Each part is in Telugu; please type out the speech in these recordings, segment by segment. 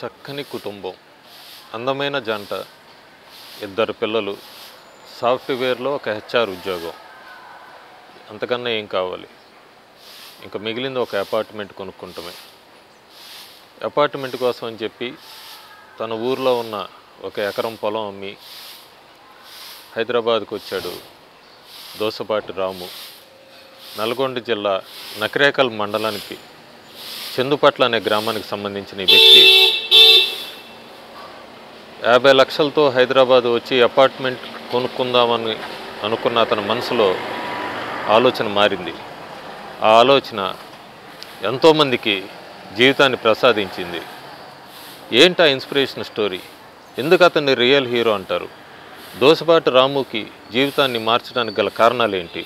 చక్కని కుటుంబం, అందమైన జంట, ఇద్దరు పిల్లలు, సాఫ్ట్వేర్లో ఒక హెచ్ఆర్ ఉద్యోగం. అంతకన్నా ఏం కావాలి? ఇంకా మిగిలింది ఒక అపార్ట్మెంట్ కొనుక్కుంటమే. అపార్ట్మెంట్ కోసం అని చెప్పి తన ఊర్లో ఉన్న 1 ఎకరం పొలం అమ్మి హైదరాబాద్కు వచ్చాడు దోసపాటి రాము. నల్గొండ జిల్లా నకరేకల్ మండలానికి చందుపట్ల అనే గ్రామానికి సంబంధించిన ఈ వ్యక్తి 50 లక్షలతో హైదరాబాద్ వచ్చి అపార్ట్మెంట్ కొనుక్కుందామని అనుకున్న అతని మనసులో ఆలోచన మారింది. ఆ ఆలోచన ఎంతోమందికి జీవితాన్ని ప్రసాదించింది. ఏంటి ఆ ఇన్స్పిరేషన్ స్టోరీ? ఎందుకు అతన్ని రియల్ హీరో అంటారు? దోసపాటి రాముకి జీవితాన్ని మార్చడానికి గల కారణాలు ఏంటి?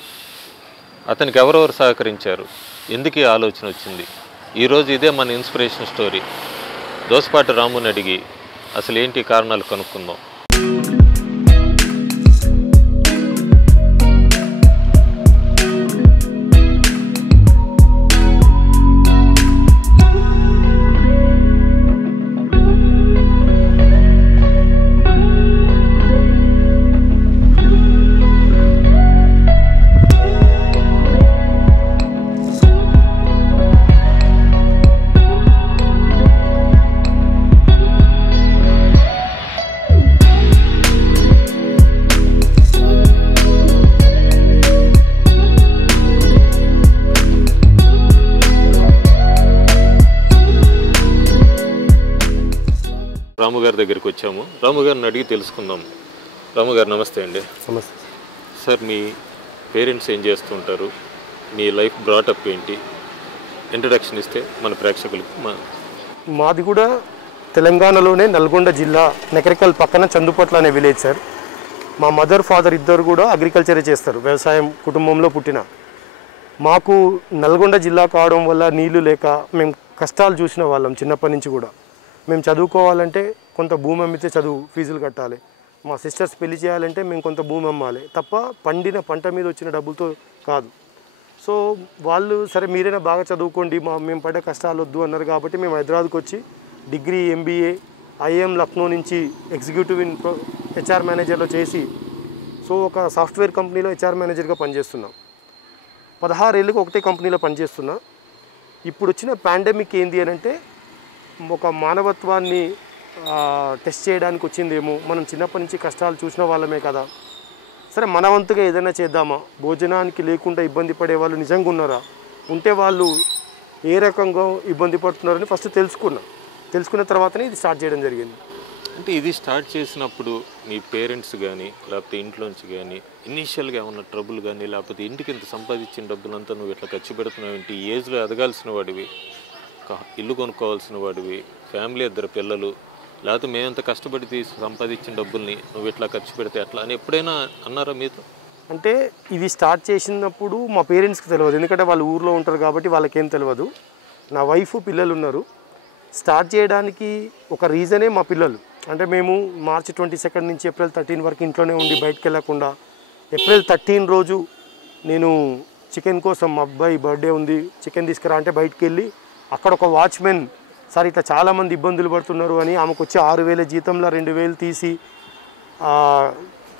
అతనికి ఎవరెవరు సహకరించారు? ఎందుకు ఈ ఆలోచన వచ్చింది? ఈరోజు ఇదే మన ఇన్స్పిరేషన్ స్టోరీ. దోసపాటి రాముని అడిగి అసలు ఏంటి కారణాలు కనుక్కుందాం. రాము గారి దగ్గరికి వచ్చాము. రాము గారిని అడిగి తెలుసుకుందాం. రాము గారు నమస్తే అండి. నమస్తే సార్. మీ పేరెంట్స్ ఏం చేస్తుంటారు? మీ లైఫ్ బ్రాటప్ ఏంటి? ఇంట్రడక్షన్ ఇస్తే మన ప్రేక్షకులకి. మాది కూడా తెలంగాణలోనే నల్గొండ జిల్లా నకరేకల్ పక్కన చందుపట్ల అనే విలేజ్ సార్. మా మదర్ ఫాదర్ ఇద్దరు కూడా అగ్రికల్చరే చేస్తారు, వ్యవసాయం కుటుంబంలో పుట్టిన. మాకు నల్గొండ జిల్లా కావడం వల్ల నీళ్లు లేక మేము కష్టాలు చూసిన వాళ్ళం చిన్నప్పటి నుంచి కూడా. మేము చదువుకోవాలంటే కొంత భూమి అమ్మితే చదువు ఫీజులు కట్టాలి. మా సిస్టర్స్ పెళ్లి చేయాలంటే మేము కొంత భూమి అమ్మాలి తప్ప పండిన పంట మీద వచ్చిన డబ్బులతో కాదు. సో వాళ్ళు సరే మీరైనా బాగా చదువుకోండి, మేము పడ్డ కష్టాలు వద్దు అన్నారు. కాబట్టి మేము హైదరాబాద్కి వచ్చి డిగ్రీ, ఎంబీఏ, ఐఏఎం లక్నో నుంచి ఎగ్జిక్యూటివ్ ఇన్ హెచ్ఆర్ మేనేజర్లో చేసి సో ఒక సాఫ్ట్వేర్ కంపెనీలో హెచ్ఆర్ మేనేజర్గా పనిచేస్తున్నాం. 16 ఏళ్ళకి ఒకటే కంపెనీలో పనిచేస్తున్నా. ఇప్పుడు వచ్చిన పాండమిక్ ఏంది అని అంటే ఒక మానవత్వాన్ని టెస్ట్ చేయడానికి వచ్చిందేమో. మనం చిన్నప్పటి నుంచి కష్టాలు చూసిన వాళ్ళమే కదా, సరే మన వంతుగా ఏదైనా చేద్దామా. భోజనానికి లేకుండా ఇబ్బంది పడే వాళ్ళు నిజంగా ఉన్నారా, ఉంటే వాళ్ళు ఏ రకంగా ఇబ్బంది పడుతున్నారని ఫస్ట్ తెలుసుకున్న తర్వాతనే ఇది స్టార్ట్ చేయడం జరిగింది. అంటే ఇది స్టార్ట్ చేసినప్పుడు మీ పేరెంట్స్ కానీ లేకపోతే ఇంట్లోంచి కానీ ఇనీషియల్గా ఏమన్నా ట్రబుల్ కానీ లేకపోతే ఇంటికి ఇంత సంపాదించిన డబ్బులంతా నువ్వు ఇట్లా ఖర్చు పెడుతున్నావు ఏంటి? ఈ ఏజ్లో ఎదగాల్సిన వాడివి, ఇల్లు కొనుక్కోవాల్సిన వాడివి, ఫ్యామిలీ 2 పిల్లలు, లేకపోతే మేమంత కష్టపడి సంపాదించిన డబ్బుల్ని నువ్వు ఇట్లా ఖర్చు పెడితే ఎట్లా అని ఎప్పుడైనా అన్నారా మీతో? అంటే ఇది స్టార్ట్ చేసినప్పుడు మా పేరెంట్స్కి తెలియదు, ఎందుకంటే వాళ్ళు ఊర్లో ఉంటారు కాబట్టి వాళ్ళకేం తెలియదు. నా వైఫ్, పిల్లలు ఉన్నారు. స్టార్ట్ చేయడానికి ఒక రీజనే మా పిల్లలు. అంటే మేము మార్చి 22 నుంచి ఏప్రిల్ 13 వరకు ఇంట్లోనే ఉండి బయటకు వెళ్ళకుండా, ఏప్రిల్ 13 రోజు నేను చికెన్ కోసం మా అబ్బాయి బర్త్డే ఉంది చికెన్ తీసుకురా అంటే బయటకు వెళ్ళి అక్కడ ఒక వాచ్మెన్ సార్ ఇట్లా చాలామంది ఇబ్బందులు పడుతున్నారు అని ఆమెకు వచ్చి 6,000 జీతంలో 2,000 తీసి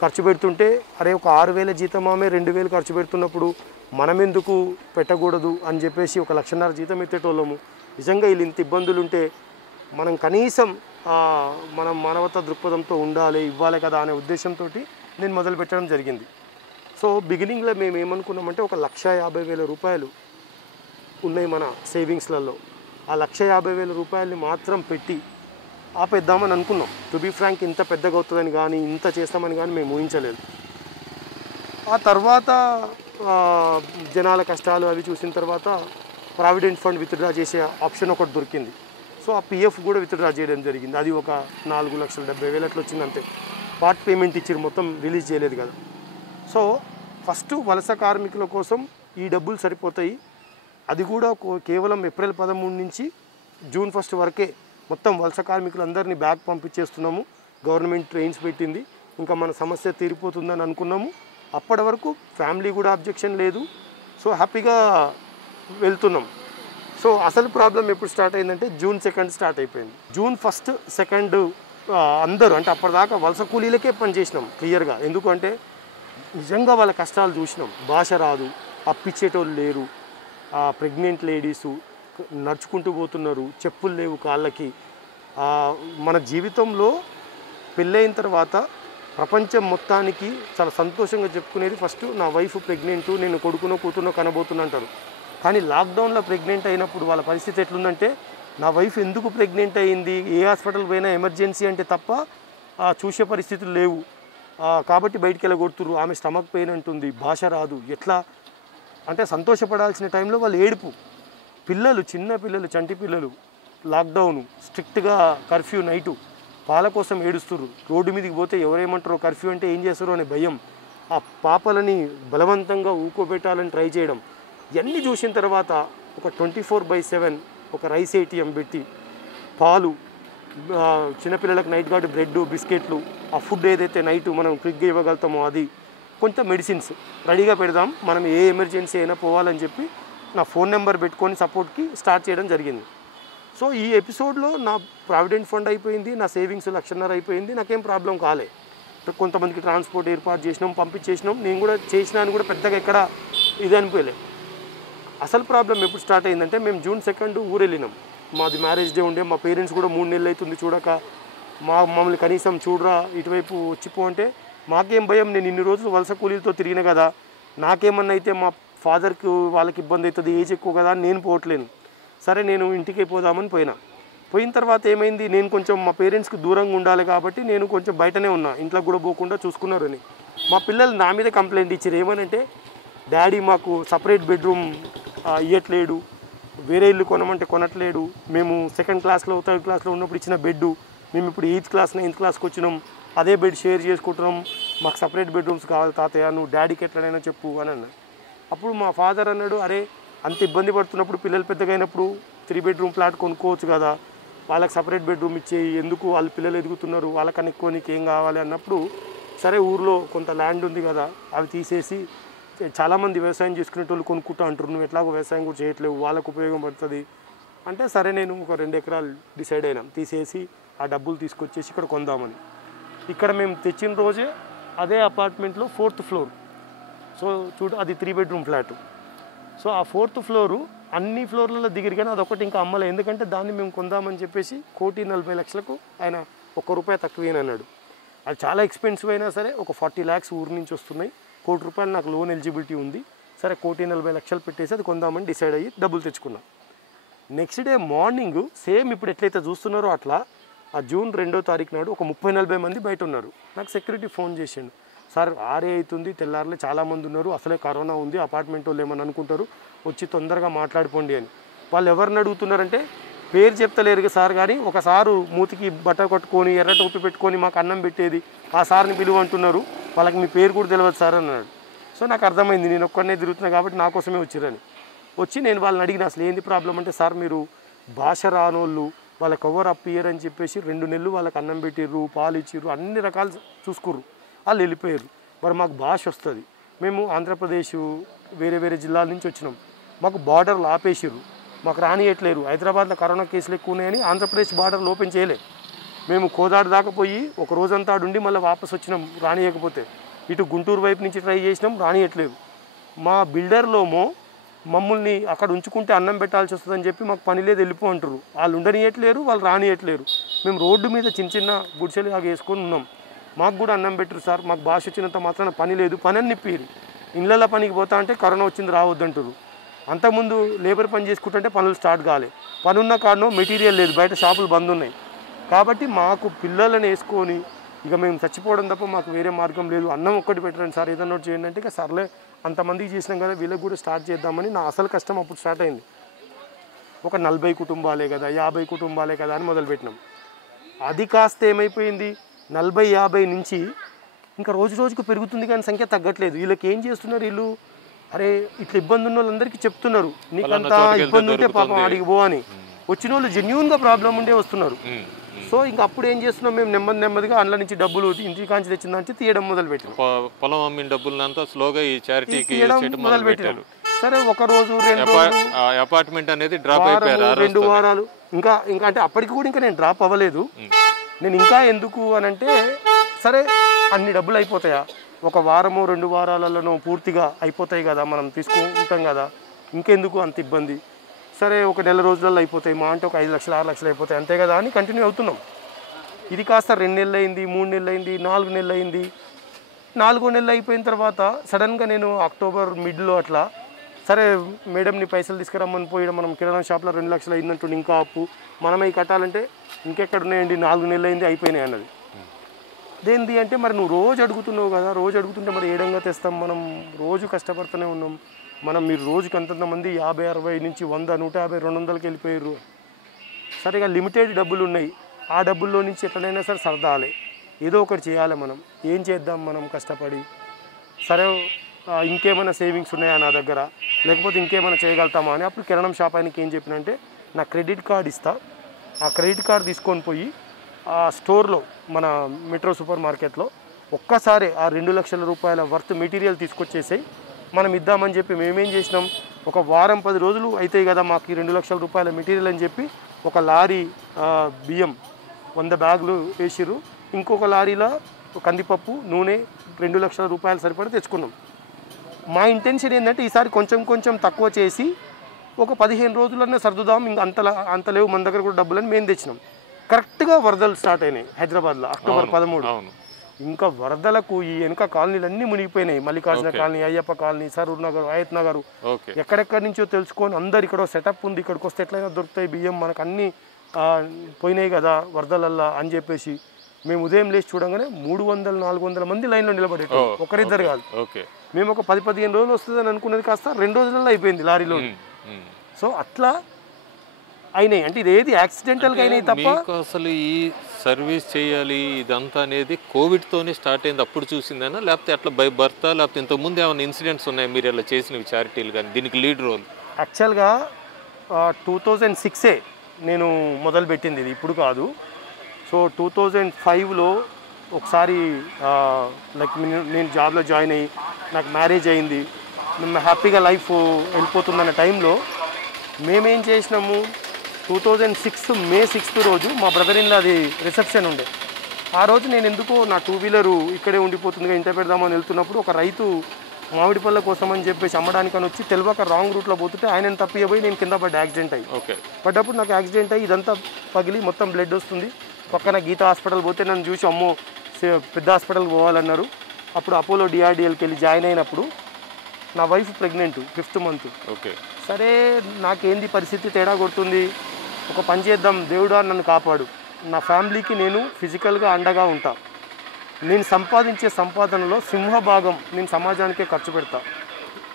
ఖర్చు పెడుతుంటే, అరే ఒక 6,000 జీతం ఆమె 2,000 ఖర్చు పెడుతున్నప్పుడు మనం ఎందుకు పెట్టకూడదు అని చెప్పేసి 1,50,000 జీతం ఎత్తేటోళ్ళము. నిజంగా వీళ్ళు ఇంత ఇబ్బందులు ఉంటే మనం కనీసం మనం మానవతా దృక్పథంతో ఉండాలి, ఇవ్వాలి కదా అనే ఉద్దేశంతో నేను మొదలు పెట్టడం జరిగింది. సో బిగినింగ్లో మేము ఏమనుకున్నామంటే ఒక 1,50,000 రూపాయలు ఉన్నాయి మన సేవింగ్స్లలో. ఆ 1,50,000 రూపాయలని మాత్రం పెట్టి ఆపేద్దామని అనుకున్నాం. టు బీ ఫ్రాంక్, ఇంత పెద్దగా అవుతుందని కానీ ఇంత చేస్తామని కానీ మేము ఊహించలేదు. ఆ తర్వాత జనాల కష్టాలు అవి చూసిన తర్వాత ప్రావిడెంట్ ఫండ్ విత్డ్రా చేసే ఆప్షన్ ఒకటి దొరికింది. సో ఆ పిఎఫ్ కూడా విత్డ్రా చేయడం జరిగింది. అది ఒక 4,70,000 అట్లా వచ్చింది అంతే. పార్ట్ పేమెంట్ ఇచ్చారు, మొత్తం రిలీజ్ చేయలేదు కదా. సో ఫస్ట్ వలస కార్మికుల కోసం ఈ డబ్బులు సరిపోతాయి. అది కూడా కేవలం ఏప్రిల్ 13 నుంచి జూన్ 1 వరకే మొత్తం వలస కార్మికులందరినీ బ్యాక్ పంపించేస్తున్నాము. గవర్నమెంట్ ట్రైన్స్ పెట్టింది, ఇంకా మన సమస్య తీరిపోతుందని అనుకున్నాము. అప్పటి వరకు ఫ్యామిలీ కూడా అబ్జెక్షన్ లేదు. సో హ్యాపీగా వెళ్తున్నాం. సో అసలు ప్రాబ్లం ఎప్పుడు స్టార్ట్ అయిందంటే జూన్ 2 స్టార్ట్ అయిపోయింది. జూన్ 1, 2 అందరూ అంటే అప్పటిదాకా వలస కూలీలకే పనిచేసినాం క్లియర్గా. ఎందుకంటే నిజంగా వాళ్ళ కష్టాలు చూసినాం. భాష రాదు, అప్పిచ్చేటోళ్ళు లేరు, ప్రెగ్నెంట్ లేడీసు నడుచుకుంటూ పోతున్నారు, చెప్పులు లేవు కాళ్ళకి. మన జీవితంలో పెళ్ళైన తర్వాత ప్రపంచం మొత్తానికి చాలా సంతోషంగా చెప్పుకునేది ఫస్ట్ నా వైఫ్ ప్రెగ్నెంటు, నేను కొడుకునో కూతురునో కనబోతున్నా అంటారు. కానీ లాక్డౌన్లో ప్రెగ్నెంట్ అయినప్పుడు వాళ్ళ పరిస్థితి ఎట్లుందంటే, నా వైఫ్ ఎందుకు ప్రెగ్నెంట్ అయ్యింది, ఏ హాస్పిటల్ పోయినా ఎమర్జెన్సీ అంటే తప్ప చూసే పరిస్థితులు లేవు. కాబట్టి బయటికి వెళ్ళగొడుతురు, ఆమె స్టమక్ పెయిన్ అంటుంది, భాష రాదు. ఎట్లా అంటే సంతోషపడాల్సిన టైంలో వాళ్ళు ఏడుపు. పిల్లలు, చిన్న పిల్లలు, చంటి పిల్లలు, లాక్డౌను, స్ట్రిక్ట్గా కర్ఫ్యూ, నైటు పాల కోసం ఏడుస్తున్నారు. రోడ్డు మీదకి పోతే ఎవరేమంటారో, కర్ఫ్యూ అంటే ఏం చేస్తారో అనే భయం. ఆ పాపలని బలవంతంగా ఊకోబెట్టాలని ట్రై చేయడం. ఇవన్నీ చూసిన తర్వాత ఒక 24/7 ఒక రైస్ ATM పెట్టి పాలు, చిన్నపిల్లలకు నైట్ గార్డ్ బ్రెడ్, బిస్కెట్లు, ఆ ఫుడ్ ఏదైతే నైట్ మనం క్విక్గా ఇవ్వగలుగుతామో అది, కొంచెం మెడిసిన్స్ రెడీగా పెడదాం, మనం ఏ ఎమర్జెన్సీ అయినా పోవాలని చెప్పి నా ఫోన్ నెంబర్ పెట్టుకొని సపోర్ట్కి స్టార్ట్ చేయడం జరిగింది. సో ఈ ఎపిసోడ్లో నా ప్రావిడెంట్ ఫండ్ అయిపోయింది, నా సేవింగ్స్ 1,50,000 అయిపోయింది. నాకేం ప్రాబ్లం కాలే. కొంతమందికి ట్రాన్స్పోర్ట్ ఏర్పాటు చేసినాం, పంపించేసినాం. నేను కూడా చేసినా అని కూడా పెద్దగా ఎక్కడ ఇది అనిపోయలే. అసలు ప్రాబ్లం ఎప్పుడు స్టార్ట్ అయిందంటే, మేము జూన్ 2 ఊరు వెళ్ళినాం. మాది మ్యారేజ్ డే ఉండే. మా పేరెంట్స్ కూడా 3 నెలలు అవుతుంది చూడక, మమ్మల్ని కనీసం చూడరా ఇటువైపు వచ్చిపో అంటే మాకేం భయం. నేను ఇన్ని రోజులు వలస కూలీలతో తిరిగిన కదా, నాకేమన్నా అయితే మా ఫాదర్కి వాళ్ళకి ఇబ్బంది అవుతుంది, ఏజ్ ఎక్కువ కదా అని నేను పోవట్లేను. సరే నేను ఇంటికి పోదామని పోయిన తర్వాత ఏమైంది, నేను కొంచెం మా పేరెంట్స్కి దూరంగా ఉండాలి కాబట్టి నేను కొంచెం బయటనే ఉన్నా, ఇంట్లో కూడా పోకుండా చూసుకున్నారు అని. మా పిల్లలు నా మీద కంప్లైంట్ ఇచ్చారు. ఏమనంటే, డాడీ మాకు సపరేట్ బెడ్రూమ్ ఇవ్వట్లేడు, వేరే ఇల్లు కొనమంటే కొనట్లేడు, మేము 2nd క్లాస్లో 3rd క్లాస్లో ఉన్నప్పుడు ఇచ్చిన బెడ్ మేము ఇప్పుడు 8th క్లాస్ 9th క్లాస్కి వచ్చినాం, అదే బెడ్ షేర్ చేసుకుంటున్నాం, మాకు సపరేట్ బెడ్రూమ్స్ కావాలి తాతయ్య, నువ్వు డాడీకి ఎట్లనైనా చెప్పు అని అన్నాడు. అప్పుడు మా ఫాదర్ అన్నాడు, అరే అంత ఇబ్బంది పడుతున్నప్పుడు పిల్లలు పెద్దగా అయినప్పుడు 3 బెడ్రూమ్ ఫ్లాట్ కొనుక్కోవచ్చు కదా, వాళ్ళకి సపరేట్ బెడ్రూమ్ ఇచ్చేయి, ఎందుకు వాళ్ళ పిల్లలు ఎదుగుతున్నారు, వాళ్ళకన్నా ఎక్కువ నీకు ఏం కావాలి అన్నప్పుడు, సరే ఊర్లో కొంత ల్యాండ్ ఉంది కదా అవి తీసేసి చాలామంది వ్యవసాయం చేసుకునేటోళ్ళు కొనుక్కుంటా అంటారు, నువ్వు ఎట్లాగో వ్యవసాయం కూడా చేయట్లేవు, వాళ్ళకు ఉపయోగం పడుతుంది అంటే, సరే నేను ఒక 2 ఎకరాలు డిసైడ్ అయినాం, తీసేసి ఆ డబ్బులు తీసుకొచ్చేసి ఇక్కడ కొందామని. ఇక్కడ మేము తెచ్చిన రోజే అదే అపార్ట్మెంట్లో 4th ఫ్లోర్. సో చూడు, అది 3 బెడ్రూమ్ ఫ్లాటు. సో ఆ 4th ఫ్లోరు అన్ని ఫ్లోర్లలో దిగిరి, కానీ అదొకటి ఇంకా అమ్మలే. ఎందుకంటే దాన్ని మేము కొందామని చెప్పేసి 1,40,00,000కు ఆయన ₹1 తక్కువేనన్నాడు. అది చాలా ఎక్స్పెన్సివ్ అయినా సరే ఒక 40 lakhs ఊరి నుంచి వస్తున్నాయి, ₹1,00,00,000 నాకు లోన్ ఎలిజిబిలిటీ ఉంది. సరే 1,40,00,000 పెట్టేసి అది కొందామని డిసైడ్ అయ్యి డబ్బులు తెచ్చుకున్నాం. నెక్స్ట్ డే మార్నింగ్ సేమ్ ఇప్పుడు ఎట్లయితే చూస్తున్నారో అట్లా ఆ జూన్ 2వ తారీఖు నాడు ఒక 30-40 మంది బయట ఉన్నారు. నాకు సెక్యూరిటీ ఫోన్ చేసిండు, సార్ 6 అవుతుంది, తెల్లారులే చాలామంది ఉన్నారు, అసలే కరోనా ఉంది, అపార్ట్మెంట్ వాళ్ళు ఏమని అనుకుంటారు, వచ్చి తొందరగా మాట్లాడుకోండి అని. వాళ్ళు ఎవరిని అడుగుతున్నారంటే, పేరు చెప్తలేరు సార్, కానీ ఒక సారు మూతికి బట్ట కట్టుకొని ఎర్ర టోపీ పెట్టుకొని మాకు అన్నం పెట్టేది, ఆ సార్ని పిలువ అంటున్నారు, వాళ్ళకి మీ పేరు కూడా తెలియదు సార్ అన్నాడు. సో నాకు అర్థమైంది నేను ఒక్కడనే తిరుగుతున్నా కాబట్టి నా కోసమే వచ్చిరని. వచ్చి నేను వాళ్ళని అడిగిన, అసలు ఏంది ప్రాబ్లం అంటే, సార్ మీరు భాష రానోళ్ళు, వాళ్ళకి ఎవరు అప్పియర్ అని చెప్పేసి 2 నెలలు వాళ్ళకి అన్నం పెట్టిర్రు, పాలు ఇచ్చిర్రు, అన్ని రకాలు చూసుకుర్రు, వాళ్ళు వెళ్ళిపోయారు. మరి మాకు భాష వస్తుంది, మేము ఆంధ్రప్రదేశ్ వేరే వేరే జిల్లాల నుంచి వచ్చినాం, మాకు బార్డర్లు ఆపేసిర్రు, మాకు రానియట్లేరు, హైదరాబాద్లో కరోనా కేసులు ఎక్కువ ఉన్నాయని ఆంధ్రప్రదేశ్ బార్డర్లు ఓపెన్ చేయలే. మేము కోదాడు దాకా పోయి ఒక రోజంతా ఉండి మళ్ళీ వాపస్ వచ్చినాం రానియకపోతే. ఇటు గుంటూరు వైపు నుంచి ట్రై చేసినాం, రానియట్లేదు. మా బిల్డర్లోమో మమ్మల్ని అక్కడ ఉంచుకుంటే అన్నం పెట్టాల్సి వస్తుందని చెప్పి మాకు పని లేదు వెళ్ళిపో అంటారు, వాళ్ళు ఉండనియట్లేరు, వాళ్ళు రానియట్లేరు. మేము రోడ్డు మీద చిన్న గుడిసెలు లాగా వేసుకొని ఉన్నాం, మాకు కూడా అన్నం పెట్టరు సార్, మాకు భాష వచ్చినంత మాత్రాన పని లేదు, పని అని నిప్పిరు. ఇళ్ళ పనికి పోతా అంటే కరోనా వచ్చింది రావద్దంటారు. అంతకుముందు లేబర్ పని చేసుకుంటుంటే పనులు స్టార్ట్ కాలే. పనున్న కారణం మెటీరియల్ లేదు, బయట షాపులు బంద్ ఉన్నాయి. కాబట్టి మాకు పిల్లలను వేసుకొని ఇక మేము చచ్చిపోవడం తప్ప మాకు వేరే మార్గం లేదు. అన్నం ఒక్కటి పెట్టండి సార్, ఏదన్నా ఒకటి చేయండి అంటే ఇక సర్లే అంతమందికి చేసినాం కదా వీళ్ళకి కూడా స్టార్ట్ చేద్దామని నా అసలు కష్టం అప్పుడు స్టార్ట్ అయింది. ఒక 40 కుటుంబాలే కదా 50 కుటుంబాలే కదా అని మొదలుపెట్టినాం. అది కాస్త ఏమైపోయింది 40-50 నుంచి ఇంకా రోజు రోజుకు పెరుగుతుంది కానీ సంఖ్య తగ్గట్లేదు. వీళ్ళకి ఏం చేస్తున్నారు వీళ్ళు, అరే ఇట్లా ఇబ్బంది ఉన్న వాళ్ళందరికీ చెప్తున్నారు నీకంతా ఇబ్బంది ఉంటే పాపం ఆడికి పో అని. వచ్చిన వాళ్ళు జెన్యూన్గా ప్రాబ్లం ఉండే వస్తున్నారు. సో ఇంకా అప్పుడు ఏం చేస్తున్నాం మేము నెమ్మదిగా అందులో నుంచి డబ్బులు ఇంటి కాంచి తెచ్చిన నుంచి తీయడం మొదలుపెట్టాం. పొలం అమ్మిన డబ్బులంతా స్లోగా ఈ చారిటీకి మొదలుపెట్టారు. సరే ఒక రోజు 2 రోజులు అపార్ట్మెంట్ అనేది డ్రాప్ అయిపోయారు 2 వారాలు ఇంకా అంటే అప్పటికి కూడా ఇంకా నేను డ్రాప్ అవ్వలేదు. నేను ఇంకా ఎందుకు అని అంటే సరే అన్ని డబ్బులు అయిపోతాయా, ఒక వారమో 2 వారాలలోనో పూర్తిగా అయిపోతాయి కదా, మనం తీసుకుంటాం కదా, ఇంకెందుకు అంత ఇబ్బంది, సరే ఒక నెల రోజులలో అయిపోతాయి, మా అంటే ఒక 5 లక్షలు 6 లక్షలు అయిపోతాయి అంతే కదా అని కంటిన్యూ అవుతున్నాం. ఇది కాస్త 2 నెలలు అయింది, 3 నెలలు అయింది, 4 నెలలు అయింది. 4వ నెల అయిపోయిన తర్వాత సడన్గా నేను అక్టోబర్ మిడ్లో అట్లా సరే మేడంని పైసలు తీసుకురమ్మని పోయడం, మనం కిరాణా షాప్లో 2 లక్షలు అయిందంటుండే ఇంకా అప్పు మనమై కట్టాలంటే ఇంకెక్కడ ఉన్నాయండి 4 నెలలు అయింది అయిపోయినాయి అన్నది. దేనిది అంటే మరి నువ్వు రోజు అడుగుతున్నావు కదా, రోజు అడుగుతుంటే మరి ఏడంగా తెస్తాం, మనం రోజు కష్టపడుతూనే ఉన్నాం, మీరు రోజుకి అంతంతమంది 50, 60 నుంచి 100, 150, 200కి వెళ్ళిపోయారు. సరిగా లిమిటెడ్ డబ్బులు ఉన్నాయి, ఆ డబ్బుల్లో నుంచి ఎట్లనైనా సరే సరదాలే ఏదో ఒకటి చేయాలి, మనం ఏం చేద్దాం మనం కష్టపడి, సరే ఇంకేమైనా సేవింగ్స్ ఉన్నాయా నా దగ్గర లేకపోతే ఇంకేమైనా చేయగలుగుతామా అని అప్పుడు కిరాణం షాప్ ఆయనకి ఏం చెప్పినంటే నా క్రెడిట్ కార్డ్ ఇస్తా, ఆ క్రెడిట్ కార్డ్ తీసుకొని పోయి ఆ స్టోర్లో మన మెట్రో సూపర్ మార్కెట్లో ఒక్కసారి ఆ 2 లక్షల రూపాయల వర్త్ మెటీరియల్ తీసుకొచ్చేసాయి మనం ఇద్దామని చెప్పి మేమేం చేసినాం, ఒక వారం 10 రోజులు అవుతాయి కదా మాకు ఈ 2 లక్షల రూపాయల మెటీరియల్ అని చెప్పి ఒక లారీ బియ్యం 100 బ్యాగులు వేసిర్రు, ఇంకొక లారీలో కందిపప్పు నూనె 2 లక్షల రూపాయలు సరిపడి తెచ్చుకున్నాం. మా ఇంటెన్షన్ ఏంటంటే ఈసారి కొంచెం తక్కువ చేసి ఒక 15 రోజులన్నా సర్దుదాం, ఇంకా అంత లేవు మన దగ్గర కూడా డబ్బులని మేము తెచ్చినాం. కరెక్ట్గా వరదలు స్టార్ట్ అయినాయి హైదరాబాద్లో అక్టోబర్ 13. ఇంకా వరదలకు ఈ వెనుక కాలనీలన్నీ మునిగిపోయినాయి, మల్లికార్జున కాలనీ, అయ్యప్ప కాలనీ, సరూర్ నగర్, ఆయత్ నగర్, ఎక్కడెక్కడి నుంచో తెలుసుకొని అందరు ఇక్కడ సెటప్ ఉంది, ఇక్కడికి వస్తే ఎట్లయినా దొరుకుతాయి బియ్యం, మనకు అన్నీ పోయినాయి కదా వరదలల్లా అని చెప్పేసి మేము ఉదయం లేచి చూడంగానే 300-400 మంది లైన్లో నిలబడేటారు, ఒకరిద్దరు కాదు. మేము ఒక 10-15 రోజులు వస్తుందని అనుకున్నది కాస్త 2 రోజులలో అయిపోయింది లారీలో. సో అట్లా అయినాయి, అంటే ఇది ఏది యాక్సిడెంటల్గా అయినాయి తప్ప. అసలు ఈ సర్వీస్ చేయాలి ఇదంతా అనేది కోవిడ్తోనే స్టార్ట్ అయింది, అప్పుడు చూసిందేనా లేకపోతే అట్లా బై బర్త్ లేకపోతే ఇంతకుముందు ఏమైనా ఇన్సిడెంట్స్ ఉన్నాయి మీరు ఇలా చేసినవి చారిటీలు కానీ దీనికి లీడ్ రోల్? యాక్చువల్గా 2006 నేను మొదలుపెట్టింది ఇది, ఇప్పుడు కాదు. సో 2005లో ఒకసారి లైక్ నేను జాబ్లో జాయిన్ అయ్యి నాకు మ్యారేజ్ అయింది, మేము హ్యాపీగా లైఫ్ వెళ్ళిపోతుందన్న టైంలో మేమేం చేసినాము, 2006 మే 6th రోజు మా బ్రదర్ ఇన్లో అది రిసెప్షన్ ఉండే. ఆ రోజు నేను ఎందుకో నా 2 వీలరు ఇక్కడే ఉండిపోతుందిగా ఇంట పెడదామని వెళ్తున్నప్పుడు ఒక రైతు మామిడి పళ్ళ కోసం అని చెప్పేసి అమ్మడానికని వచ్చి తెలియక రాంగ్ రూట్లో పోతుంటే ఆయన తప్పిపోయి నేను కింద పడ్డ యాక్సిడెంట్ అయ్యి పడ్డప్పుడు నాకు యాక్సిడెంట్ అయ్యి ఇదంతా పగిలి మొత్తం బ్లడ్ వస్తుంది. పక్కన గీతా హాస్పిటల్ పోతే నన్ను చూసి అమ్మో పెద్ద హాస్పిటల్కి పోవాలన్నారు. అప్పుడు అపోలో డిఆర్డిఎల్కి వెళ్ళి జాయిన్ అయినప్పుడు నా వైఫ్ ప్రెగ్నెంట్ 5th month. సరే నాకేంది పరిస్థితి తేడా కొడుతుంది, ఒక పని చేద్దాం దేవుడా నన్ను కాపాడు, నా ఫ్యామిలీకి నేను ఫిజికల్గా అండగా ఉంటా, నేను సంపాదించే సంపాదనలో సింహభాగం నేను సమాజానికే ఖర్చు పెడతా,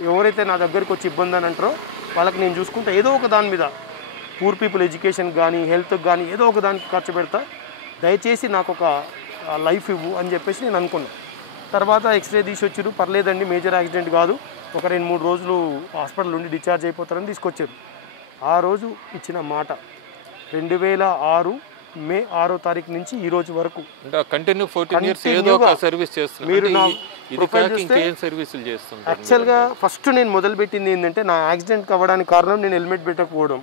ఎవరైతే నా దగ్గరికి వచ్చి ఇబ్బంది అని అంటారో వాళ్ళకి నేను చూసుకుంటా, ఏదో ఒక దాని మీద పూర్ పీపుల్ ఎడ్యుకేషన్ కానీ హెల్త్కి కానీ ఏదో ఒక దానికి ఖర్చు పెడతా, దయచేసి నాకు ఒక లైఫ్ ఇవ్వు అని చెప్పేసి నేను అనుకున్నాను. తర్వాత ఎక్స్రే తీసి వచ్చారు, పర్లేదండి మేజర్ యాక్సిడెంట్ కాదు, ఒక 2-3 రోజులు హాస్పిటల్ నుండి డిశ్చార్జ్ అయిపోతారని తీసుకొచ్చారు. ఆ రోజు ఇచ్చిన మాట 2006 మే 6వ తారీఖు నుంచి ఈ రోజు వరకు కంటిన్యూ 14 years ఏదో ఒక సర్వీస్ చేస్తున్నారు. మీరు నా ప్రొఫైల్ చూస్తే యాక్చువల్గా ఫస్ట్ నేను మొదలుపెట్టింది ఏంటంటే నా యాక్సిడెంట్ అవ్వడానికి కారణం నేను హెల్మెట్ పెట్టకపోవడం.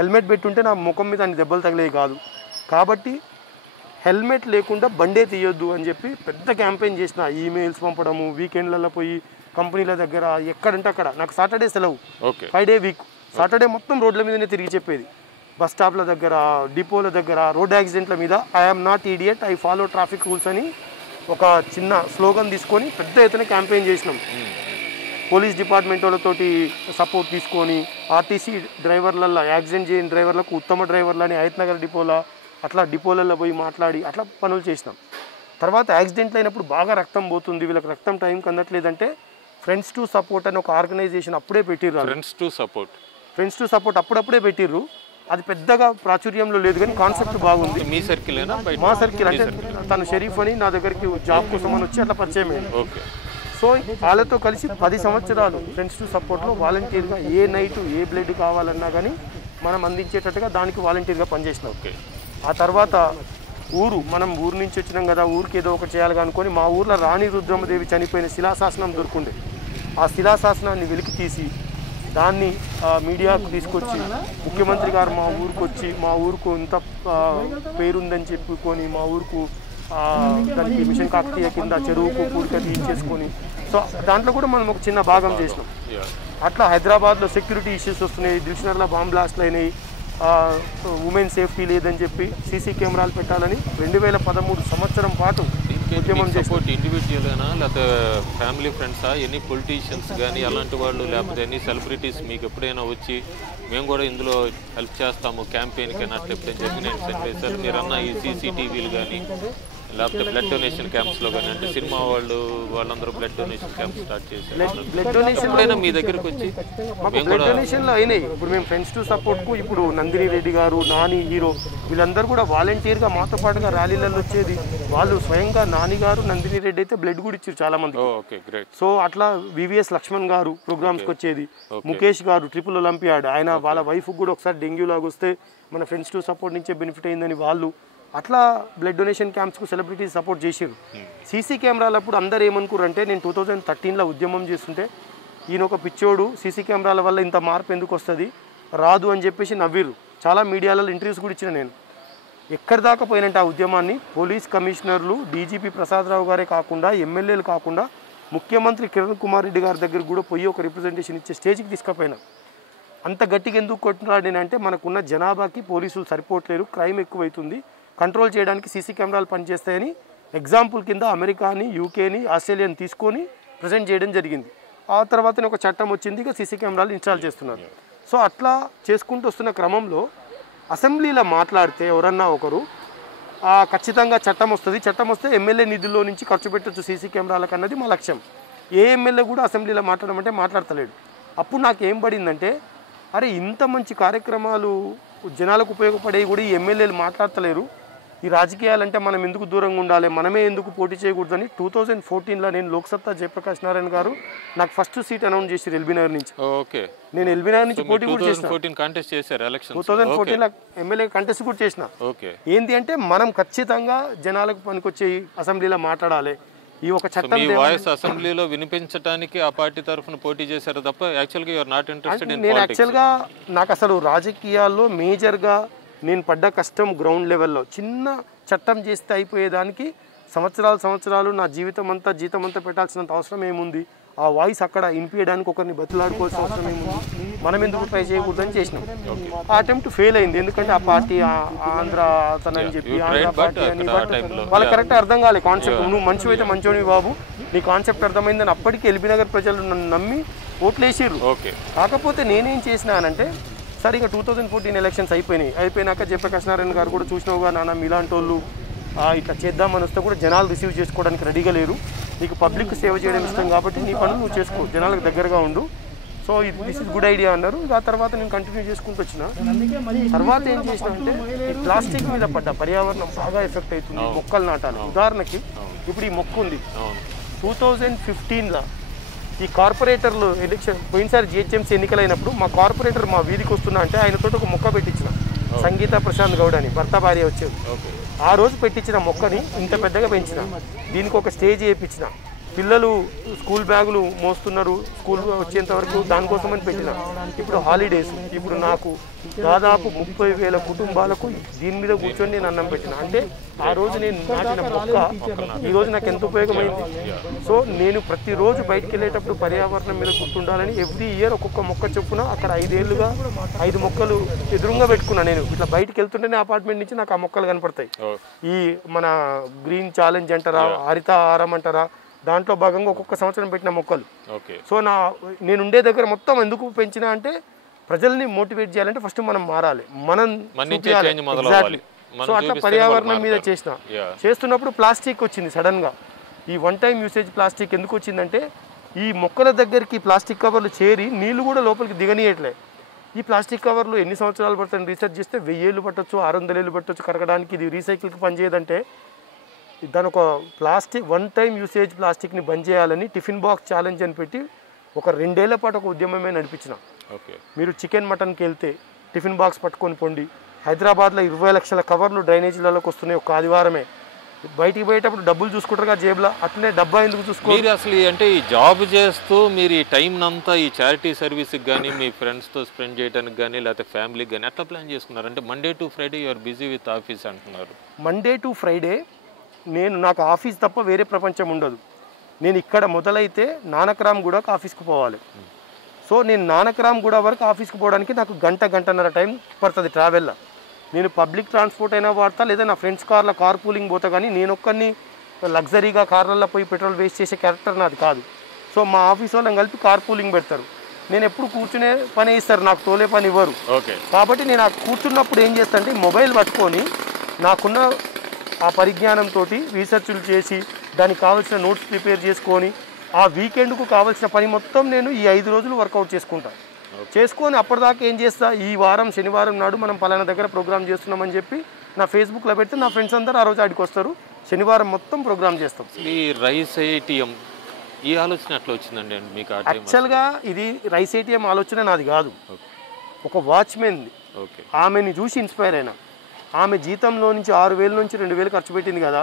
హెల్మెట్ పెట్టుంటే నా ముఖం మీద అన్ని దెబ్బలు తగిలేవి కాదు, కాబట్టి హెల్మెట్ లేకుండా బండే తీయొద్దు అని చెప్పి పెద్ద క్యాంపెయిన్ చేసిన, ఈమెయిల్స్ పంపడము, వీకెండ్లలో పోయి కంపెనీల దగ్గర ఎక్కడంటే అక్కడ, నాకు సాటర్డే సెలవు 5 day వీక్, సాటర్డే మొత్తం రోడ్ల మీదనే తిరిగి చెప్పేది, బస్ స్టాప్ల దగ్గర, డిపోల దగ్గర, రోడ్ యాక్సిడెంట్ల మీద I'm not idiot, I follow traffic rules అని ఒక చిన్న స్లోగన్ తీసుకొని పెద్ద ఎత్తున క్యాంపెయిన్ చేసినాం. పోలీస్ డిపార్ట్మెంట్ వాళ్ళతోటి సపోర్ట్ తీసుకొని ఆర్టీసీ డ్రైవర్లలో యాక్సిడెంట్ చేయని డ్రైవర్లకు ఉత్తమ డ్రైవర్లని హయత్నగర్ డిపోలా అట్లా డిపోలలో పోయి మాట్లాడి అట్లా పనులు చేసినాం. తర్వాత యాక్సిడెంట్లు అయినప్పుడు బాగా రక్తం పోతుంది, వీళ్ళకి రక్తం టైంకి అందట్లేదంటే ఫ్రెండ్స్ టు సపోర్ట్ అని ఒక ఆర్గనైజేషన్ అప్పుడే పెట్టిర్రు. ఫ్రెండ్స్ టు సపోర్ట్ అప్పుడప్పుడే పెట్టిర్రు. అది పెద్దగా ప్రాచుర్యంలో లేదు కానీ కాన్సెప్ట్ బాగుంది. మీ సర్కిల్ మా సర్కిల్ అంటే తను షరీఫ్ అని నా దగ్గరికి జాబ్ కోసం అని వచ్చి అట్లా పరిచయం అయింది. సో వాళ్ళతో కలిసి 10 సంవత్సరాలు ఫ్రెండ్స్ టు సపోర్ట్లో వాలంటీర్గా ఏ నైట్ ఏ బ్లడ్ కావాలన్నా కానీ మనం అందించేటట్టుగా దానికి వాలంటీర్గా పనిచేసినాం. ఆ తర్వాత మనం ఊరు నుంచి వచ్చినాం కదా, ఊరికి ఏదో ఒకటి చేయాలి అనుకొని మా ఊర్లో రాణి రుద్రమదేవి చనిపోయిన శిలాశాసనం దొరుకుండే. ఆ శిలాశాసనాన్ని వెలికి తీసి దాన్ని మీడియాకు తీసుకొచ్చి ముఖ్యమంత్రి గారు మా ఊరికి వచ్చి మా ఊరుకు ఇంత పేరుందని చెప్పుకొని మా ఊరుకు దానికి మిషన్ కాకతీయ కింద చెరువుకు పూడిక తీయించేసుకొని, సో దాంట్లో కూడా మనం ఒక చిన్న భాగం చేసినాం. అట్లా హైదరాబాద్లో సెక్యూరిటీ ఇష్యూస్ వస్తున్నాయి, దిల్షునగర్లో బాంబ్ బ్లాస్ట్లు అయినాయి, ఉమెన్ సేఫ్టీ లేదని చెప్పి సీసీ కెమెరాలు పెట్టాలని 2013 సంవత్సరం పాటు ఉద్యమం చేసి ఇండివిజువల్గానా లేకపోతే ఫ్యామిలీ ఫ్రెండ్సా, ఎన్ని పొలిటీషియన్స్ కానీ అలాంటి వాళ్ళు లేకపోతే ఎన్ని సెలబ్రిటీస్ మీకు ఎప్పుడైనా వచ్చి మేము కూడా ఇందులో హెల్ప్ చేస్తాము క్యాంపెయిన్కి అన్నట్లు ఎప్పుడైనా చెప్పి నేను సెండ్ చేశారు మీరన్నా ఈ సీసీటీవీలు కానీ లేకపోతే బ్లడ్ డొనేషన్ క్యాంప్స్లో కానీ అంటే సినిమా వాళ్ళందరూ బ్లడ్ డొనేషన్ క్యాంప్ స్టార్ట్ చేశారు. బ్లడ్ డొనేషన్ ఎప్పుడైనా మీ దగ్గరికి వచ్చి బ్లడ్ డొనేషన్లో అయినాయి. ఇప్పుడు మేము ఫ్రెండ్స్ టు సపోర్ట్కు ఇప్పుడు నందిని రెడ్డి గారు, నాని, హీరో వీళ్ళందరూ కూడా వాలంటీర్గా మాతో పాటుగా ర్యాలీలలో వచ్చేది. వాళ్ళు స్వయంగా నాని గారు, నందిని రెడ్డి అయితే బ్లడ్ కూడా ఇచ్చారు చాలా మంది. సో అట్లా వివిఎస్ లక్ష్మణ్ గారు ప్రోగ్రామ్స్కి వచ్చేది, ముఖేష్ గారు ట్రిపుల్ ఒలింపియాడ్ ఆయన వాళ్ళ వైఫ్ కూడా ఒకసారి డెంగ్యూ లాగా వస్తే మన ఫ్రెండ్స్ టు సపోర్ట్ నుంచే బెనిఫిట్ అయిందని వాళ్ళు అట్లా బ్లడ్ డొనేషన్ క్యాంప్స్కు సెలబ్రిటీస్ సపోర్ట్ చేసారు. సీసీ కెమెరాలప్పుడు అందరు ఏమనుకున్నారంటే నేను 2013లో ఉద్యమం చేస్తుంటే ఈయన ఒక పిచ్చోడు సీసీ కెమెరాల వల్ల ఇంత మార్పు ఎందుకు వస్తుంది రాదు అని చెప్పేసి నవ్విరు. చాలా మీడియాలలో ఇంటర్వ్యూస్ కూడా ఇచ్చిన నేను. ఎక్కడి దాకా పోయినంటే ఆ ఉద్యమాన్ని పోలీస్ కమిషనర్లు, డీజీపీ ప్రసాదరావు గారే కాకుండా ఎమ్మెల్యేలు కాకుండా ముఖ్యమంత్రి కిరణ్ కుమార్ రెడ్డి గారి దగ్గర కూడా పోయి ఒక రిప్రజెంటేషన్ ఇచ్చే స్టేజ్కి తీసుకుపోయినా. అంత గట్టిగా ఎందుకు కొట్లాడినంటే మనకున్న జనాభాకి పోలీసులు సరిపోవట్లేరు, క్రైమ్ ఎక్కువైతుంది, కంట్రోల్ చేయడానికి సీసీ కెమెరాలు పనిచేస్తాయని ఎగ్జాంపుల్ కింద అమెరికాని, యూకేని, ఆస్ట్రేలియాని తీసుకొని ప్రజెంట్ చేయడం జరిగింది. ఆ తర్వాతనే ఒక చట్టం వచ్చింది, ఇక సీసీ కెమెరాలు ఇన్స్టాల్ చేస్తున్నారు. సో అట్లా చేసుకుంటూ వస్తున్న క్రమంలో అసెంబ్లీలో మాట్లాడితే ఎవరన్నా ఒకరు ఖచ్చితంగా చట్టం వస్తుంది, చట్టం వస్తే ఎమ్మెల్యే నిధుల్లో నుంచి ఖర్చు పెట్టచ్చు సీసీ కెమెరాలకు అన్నది మా లక్ష్యం. ఏ ఎమ్మెల్యే కూడా అసెంబ్లీలో మాట్లాడమంటే మాట్లాడతలేడు. అప్పుడు నాకు ఏం పడిందంటే అరే ఇంత మంచి కార్యక్రమాలు జనాలకు ఉపయోగపడేవి కూడా ఈ ఎమ్మెల్యేలు మాట్లాడతలేరు, ఈ రాజకీయాలంటే మనం ఎందుకు దూరంగా ఉండాలి, మనమే ఎందుకు పోటీ చేయకూడదని 2014లో నేను లోక్సత్తా జయప్రకాష్ నారాయణ గారు నాకు ఫస్ట్ సీట్ అనౌన్స్ చేశారు ఎల్బీనగర్ నుంచి. నేను ఎల్బీనగర్ నుంచి పోటీ కూడా చేసిన 2014లో ఎమ్మెల్యే కంటెస్ట్ కూడా చేసిన. ఏంటి అంటే మనం ఖచ్చితంగా జనాలకు పనికొచ్చే అసెంబ్లీలో మాట్లాడాలి. ఈ ఒక చట్టం వాయిస్ అసెంబ్లీలో వినిపించడానికి ఆ పార్టీ తరఫున పోటీ చేశారు తప్ప యాక్చువల్గా you are not interested in నేను యాక్చువల్గా నాకు అసలు రాజకీయాల్లో మేజర్గా నేను పడ్డ కష్టం గ్రౌండ్ లెవెల్లో చిన్న చట్టం చేస్తే అయిపోయేదానికి సంవత్సరాలు నా జీతం అంతా పెట్టాల్సినంత అవసరం ఏముంది, ఆ వాయిస్ అక్కడ వినిపించడానికి ఒకరిని బతులాడుకోవాల్సిన అవసరం ఏముంది, మనం ఎందుకు ట్రై చేయకూడదని చేసినాం. ఆ అటెంప్ట్ ఫెయిల్ అయింది, ఎందుకంటే ఆ పార్టీ ఆంధ్ర అతనని చెప్పి ఆంధ్ర పార్టీ అని వాళ్ళకి కరెక్ట్గా అర్థం కాలే కాన్సెప్ట్. నువ్వు మంచివి అయితే మంచోని బాబు, నీ కాన్సెప్ట్ అర్థమైందని అప్పటికి ఎల్బీనగర్ ప్రజలు నన్ను నమ్మి ఓట్లేసిర్రు. కాకపోతే నేనేం చేసినానంటే సరే ఇక 2014 ఎలక్షన్స్ అయిపోయినాక జయప్రకాష్ నారాయణ గారు కూడా చూసినావుగా నాన్న మీలాంటి వాళ్ళు ఇట్లా చేద్దామని వస్తే కూడా జనాలు రిసీవ్ చేసుకోవడానికి రెడీగా లేరు, నీకు పబ్లిక్ సేవ చేయడం ఇష్టం కాబట్టి నీ పనులు నువ్వు చేసుకో, జనాలకు దగ్గరగా ఉండు, so this is good idea అన్నారు. ఆ తర్వాత నేను కంటిన్యూ చేసుకుంటూ వచ్చిన. తర్వాత ఏం చేసిన అంటే ఈ ప్లాస్టిక్ మీద పడ్డ పర్యావరణం బాగా ఎఫెక్ట్ అవుతుంది, మొక్కలు నాటాలి. ఉదాహరణకి ఇప్పుడు ఈ మొక్క ఉంది, 2015లో ఈ కార్పొరేటర్లు ఎలక్షన్ పోయినసారి జిహెచ్ఎంసీ ఎన్నికలైనప్పుడు మా కార్పొరేటర్ మా వీధికి వస్తున్నా అంటే ఆయనతో ఒక మొక్క పెట్టించిన, సంగీత ప్రశాంత్ గౌడ్ అని భర్త భార్య వచ్చేది. ఆ రోజు పెట్టించిన మొక్కని ఇంత పెద్దగా పెంచిన, దీనికి ఒక స్టేజ్ వేయించిన, పిల్లలు స్కూల్ బ్యాగులు మోస్తున్నారు స్కూల్ వచ్చేంత వరకు దానికోసమని పెట్టిన. ఇప్పుడు హాలిడేస్, ఇప్పుడు నాకు దాదాపు 30,000 కుటుంబాలకు దీని మీద కూర్చొని నేను అన్నం పెట్టిన. అంటే ఆ రోజు నేను నాటిన మొక్క ఈరోజు నాకు ఎంత ఉపయోగమైంది. సో నేను ప్రతిరోజు బయటికి వెళ్ళేటప్పుడు పర్యావరణం మీద గుర్తుండాలని ఎవ్రీ ఇయర్ ఒక్కొక్క మొక్క చొప్పున అక్కడ 5 ఏళ్ళుగా 5 మొక్కలు ఎదురుగా పెట్టుకున్నాను. నేను ఇట్లా బయటికి వెళ్తుంటేనే అపార్ట్మెంట్ నుంచి నాకు ఆ మొక్కలు కనపడతాయి. ఈ మన గ్రీన్ ఛాలెంజ్ అంటారా, హరిత ఆహారం అంటారా, దాంట్లో భాగంగా ఒక్కొక్క సంవత్సరం పెట్టిన మొక్కలు. ఓకే. సో నేను ఉండే దగ్గర మొత్తం ఎందుకు పెంచినా అంటే ప్రజల్ని మోటివేట్ చేయాలంటే ఫస్ట్ మనం మారాలి, మనం ఎగ్జాక్ట్లీ. సో అట్లా పర్యావరణం మీద చేస్తున్నప్పుడు ప్లాస్టిక్ వచ్చింది సడన్గా. ఈ వన్ టైం యూసేజ్ ప్లాస్టిక్ ఎందుకు వచ్చిందంటే ఈ మొక్కల దగ్గరికి ప్లాస్టిక్ కవర్లు చేరి నీళ్లు కూడా లోపలికి దిగనీయట్లే. ఈ ప్లాస్టిక్ కవర్లు ఎన్ని సంవత్సరాలు పడుతుంది రీసెర్చ్ చేస్తే 1000 ఏళ్ళు పట్టొచ్చు, 600 ఏళ్ళు పట్టొచ్చు కరగడానికి. ఇది రీసైకిల్కి పనిచేయదంటే దాని ఒక ప్లాస్టిక్ వన్ టైం యూసేజ్ ప్లాస్టిక్ని బంద్ చేయాలని టిఫిన్ బాక్స్ ఛాలెంజ్ అని పెట్టి ఒక 2 ఏళ్ల పాటు ఒక ఉద్యమమే నడిపించిన. మీరు చికెన్ మటన్కి వెళ్తే టిఫిన్ బాక్స్ పట్టుకొని పొండి. హైదరాబాద్లో 20 లక్షల కవర్లు డ్రైనేజీలలోకి వస్తున్నాయి ఒక ఆదివారమే. బయటికి పోయేటప్పుడు డబ్బులు చూసుకుంటారు కదా జేబులో, అట్లనే డబ్బా ఎందుకు చూసుకోవాలి? అసలు అంటే ఈ జాబ్ చేస్తూ మీరు ఈ టైం అంతా ఈ చారిటీ సర్వీస్కి కానీ మీ ఫ్రెండ్స్తో స్పెండ్ చేయడానికి కానీ లేకపోతే ఫ్యామిలీకి కానీ ఎట్లా ప్లాన్ చేసుకున్నారు? అంటే Monday to Friday you are busy with office అంటున్నారు. మండే టు ఫ్రైడే నాకు ఆఫీస్ తప్ప వేరే ప్రపంచం ఉండదు. నేను ఇక్కడ మొదలైతే నానక్రామ్ గూడకు ఆఫీస్కి పోవాలి. సో నేను నానక్రామ్ గూడ వరకు ఆఫీస్కి పోవడానికి నాకు గంటన్నర టైం పడుతుంది ట్రావెల్లో. నేను పబ్లిక్ ట్రాన్స్పోర్ట్ అయినా వాడతా, లేదా నా ఫ్రెండ్స్ కార్లో కార్ పూలింగ్ పోతా. కానీ నేను ఒక్కరిని లగ్జరీగా కార్లలో పోయి పెట్రోల్ వేస్ట్ చేసే క్యారెక్టర్ నాది కాదు. సో మా ఆఫీస్ వాళ్ళని కలిపి కార్ పూలింగ్ పెడతారు. నేను ఎప్పుడు కూర్చునే పని ఇస్తారు, నాకు తోలే పని ఇవ్వరు. కాబట్టి నేను ఆ కూర్చున్నప్పుడు ఏం చేస్తా అంటే మొబైల్ పట్టుకొని నాకున్న ఆ పరిజ్ఞానంతో రీసెర్చ్లు చేసి దానికి కావాల్సిన నోట్స్ ప్రిపేర్ చేసుకొని ఆ వీకెండ్కు కావాల్సిన పని మొత్తం నేను ఈ 5 రోజులు వర్కౌట్ చేసుకొని అప్పటిదాకా ఏం చేస్తా, ఈ వారం శనివారం నాడు మనం పలానా దగ్గర ప్రోగ్రామ్ చేస్తున్నామని చెప్పి నా ఫేస్బుక్లో పెడితే నా ఫ్రెండ్స్ అందరూ ఆ రోజు ఆడికి వస్తారు. శనివారం మొత్తం ప్రోగ్రామ్ చేస్తాం. ఈ రైస్ ఏటీఎం ఈ ఆలోచన ఎట్లా వచ్చిందండి మీకు? యాక్చువల్గా ఇది రైస్ ఏటీఎం ఆలోచన నాది కాదు, ఒక వాచ్మెన్ది. ఆమెని చూసి ఇన్స్పైర్ అయినా. ఆమె జీతంలో నుంచి 6,000 నుంచి 2,000 ఖర్చు పెట్టింది కదా.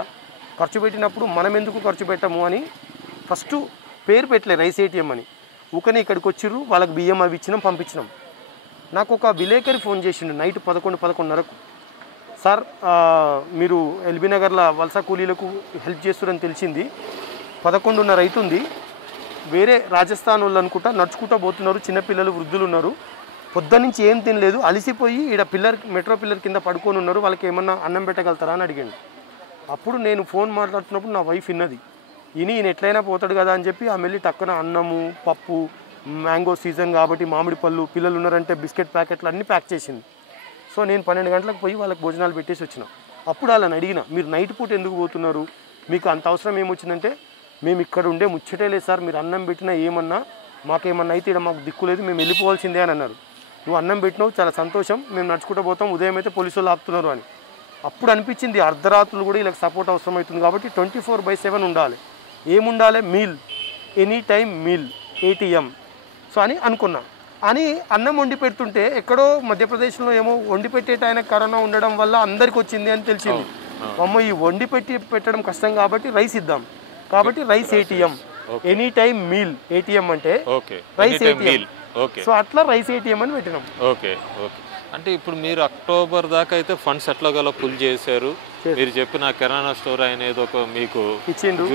ఖర్చు పెట్టినప్పుడు మనం ఎందుకు ఖర్చు పెట్టము అని ఫస్ట్ పేరు పెట్టలే రైస్ ఏటీఎం అని. ఊకనే ఇక్కడికి వచ్చిర్రు, వాళ్ళకి బియ్యం అవి ఇచ్చినాం, పంపించినాం. నాకు ఒక విలేకరి ఫోన్ చేసిండు నైట్ 11-11:30కు. సార్ మీరు ఎల్బీ నగర్లో వలస కూలీలకు హెల్ప్ చేస్తారని తెలిసింది, 11:30 అవుతుంది, వేరే రాజస్థాన్ వాళ్ళు అనుకుంటా నడుచుకుంటూ పోతున్నారు, చిన్నపిల్లలు వృద్ధులు ఉన్నారు, పొద్దున్నుంచి ఏం తినలేదు, అలిసిపోయి ఈడ మెట్రో పిల్లర్ కింద పడుకొని ఉన్నారు, వాళ్ళకి ఏమన్నా అన్నం పెట్టగలుగుతారా అని అడిగాడు. అప్పుడు నేను ఫోన్ మాట్లాడుతున్నప్పుడు నా వైఫ్ విన్నది. ఈయన ఎట్లయినా పోతాడు కదా అని చెప్పి ఆమె వెళ్ళి టక్కున అన్నము, పప్పు, మ్యాంగో సీజన్ కాబట్టి మామిడి పళ్ళు, పిల్లలు ఉన్నారంటే బిస్కెట్ ప్యాకెట్లు అన్నీ ప్యాక్ చేసింది. సో నేను 12 గంటలకు పోయి వాళ్ళకి భోజనాలు పెట్టేసి వచ్చిన. అప్పుడు వాళ్ళని అడిగిన, మీరు నైట్ పూట ఎందుకు పోతున్నారు, మీకు అంత అవసరం ఏమొచ్చిందంటే, మేము ఇక్కడ ఉండే ముచ్చటే లేదు సార్, మీరు అన్నం పెట్టినా ఏమన్నా మాకేమన్నా అయితే ఇక్కడ మాకు దిక్కు లేదు, మేము వెళ్ళిపోవాల్సిందే అని అన్నారు. నువ్వు అన్నం పెట్టినావు, చాలా సంతోషం, మేము నడుచుకుంటూ పోతాం, ఉదయం అయితే పోలీసు వాళ్ళు ఆపుతున్నారు అని. అప్పుడు అనిపించింది అర్ధరాత్రులు కూడా వీళ్ళకి సపోర్ట్ అవసరం అవుతుంది కాబట్టి 24/7 ఉండాలి. ఏముండాలి? Meal, any time meal, ATM. So అని అనుకున్నా. అని అన్నం వండి పెడుతుంటే ఎక్కడో మధ్యప్రదేశ్లో ఏమో వండి పెట్టేట ఆయన కరోనా ఉండడం వల్ల అందరికి వచ్చింది అని తెలిసింది. అమ్మ ఈ వండి పెట్టడం కష్టం కాబట్టి రైస్ ఇద్దాం, కాబట్టి rice ATM, any time meal ATM అంటే రైస్ ఏటీఎం. సో అట్లా రైస్ ఏటీఎం అని పెట్టినాం. అంటే ఇప్పుడు మీరు అక్టోబర్ దాకా అయితే ఫండ్స్ ఎట్లాగలా పుల్ చేశారు. మీరు చెప్పిన కిరాణా స్టోర్ అనేది ఒక మీకు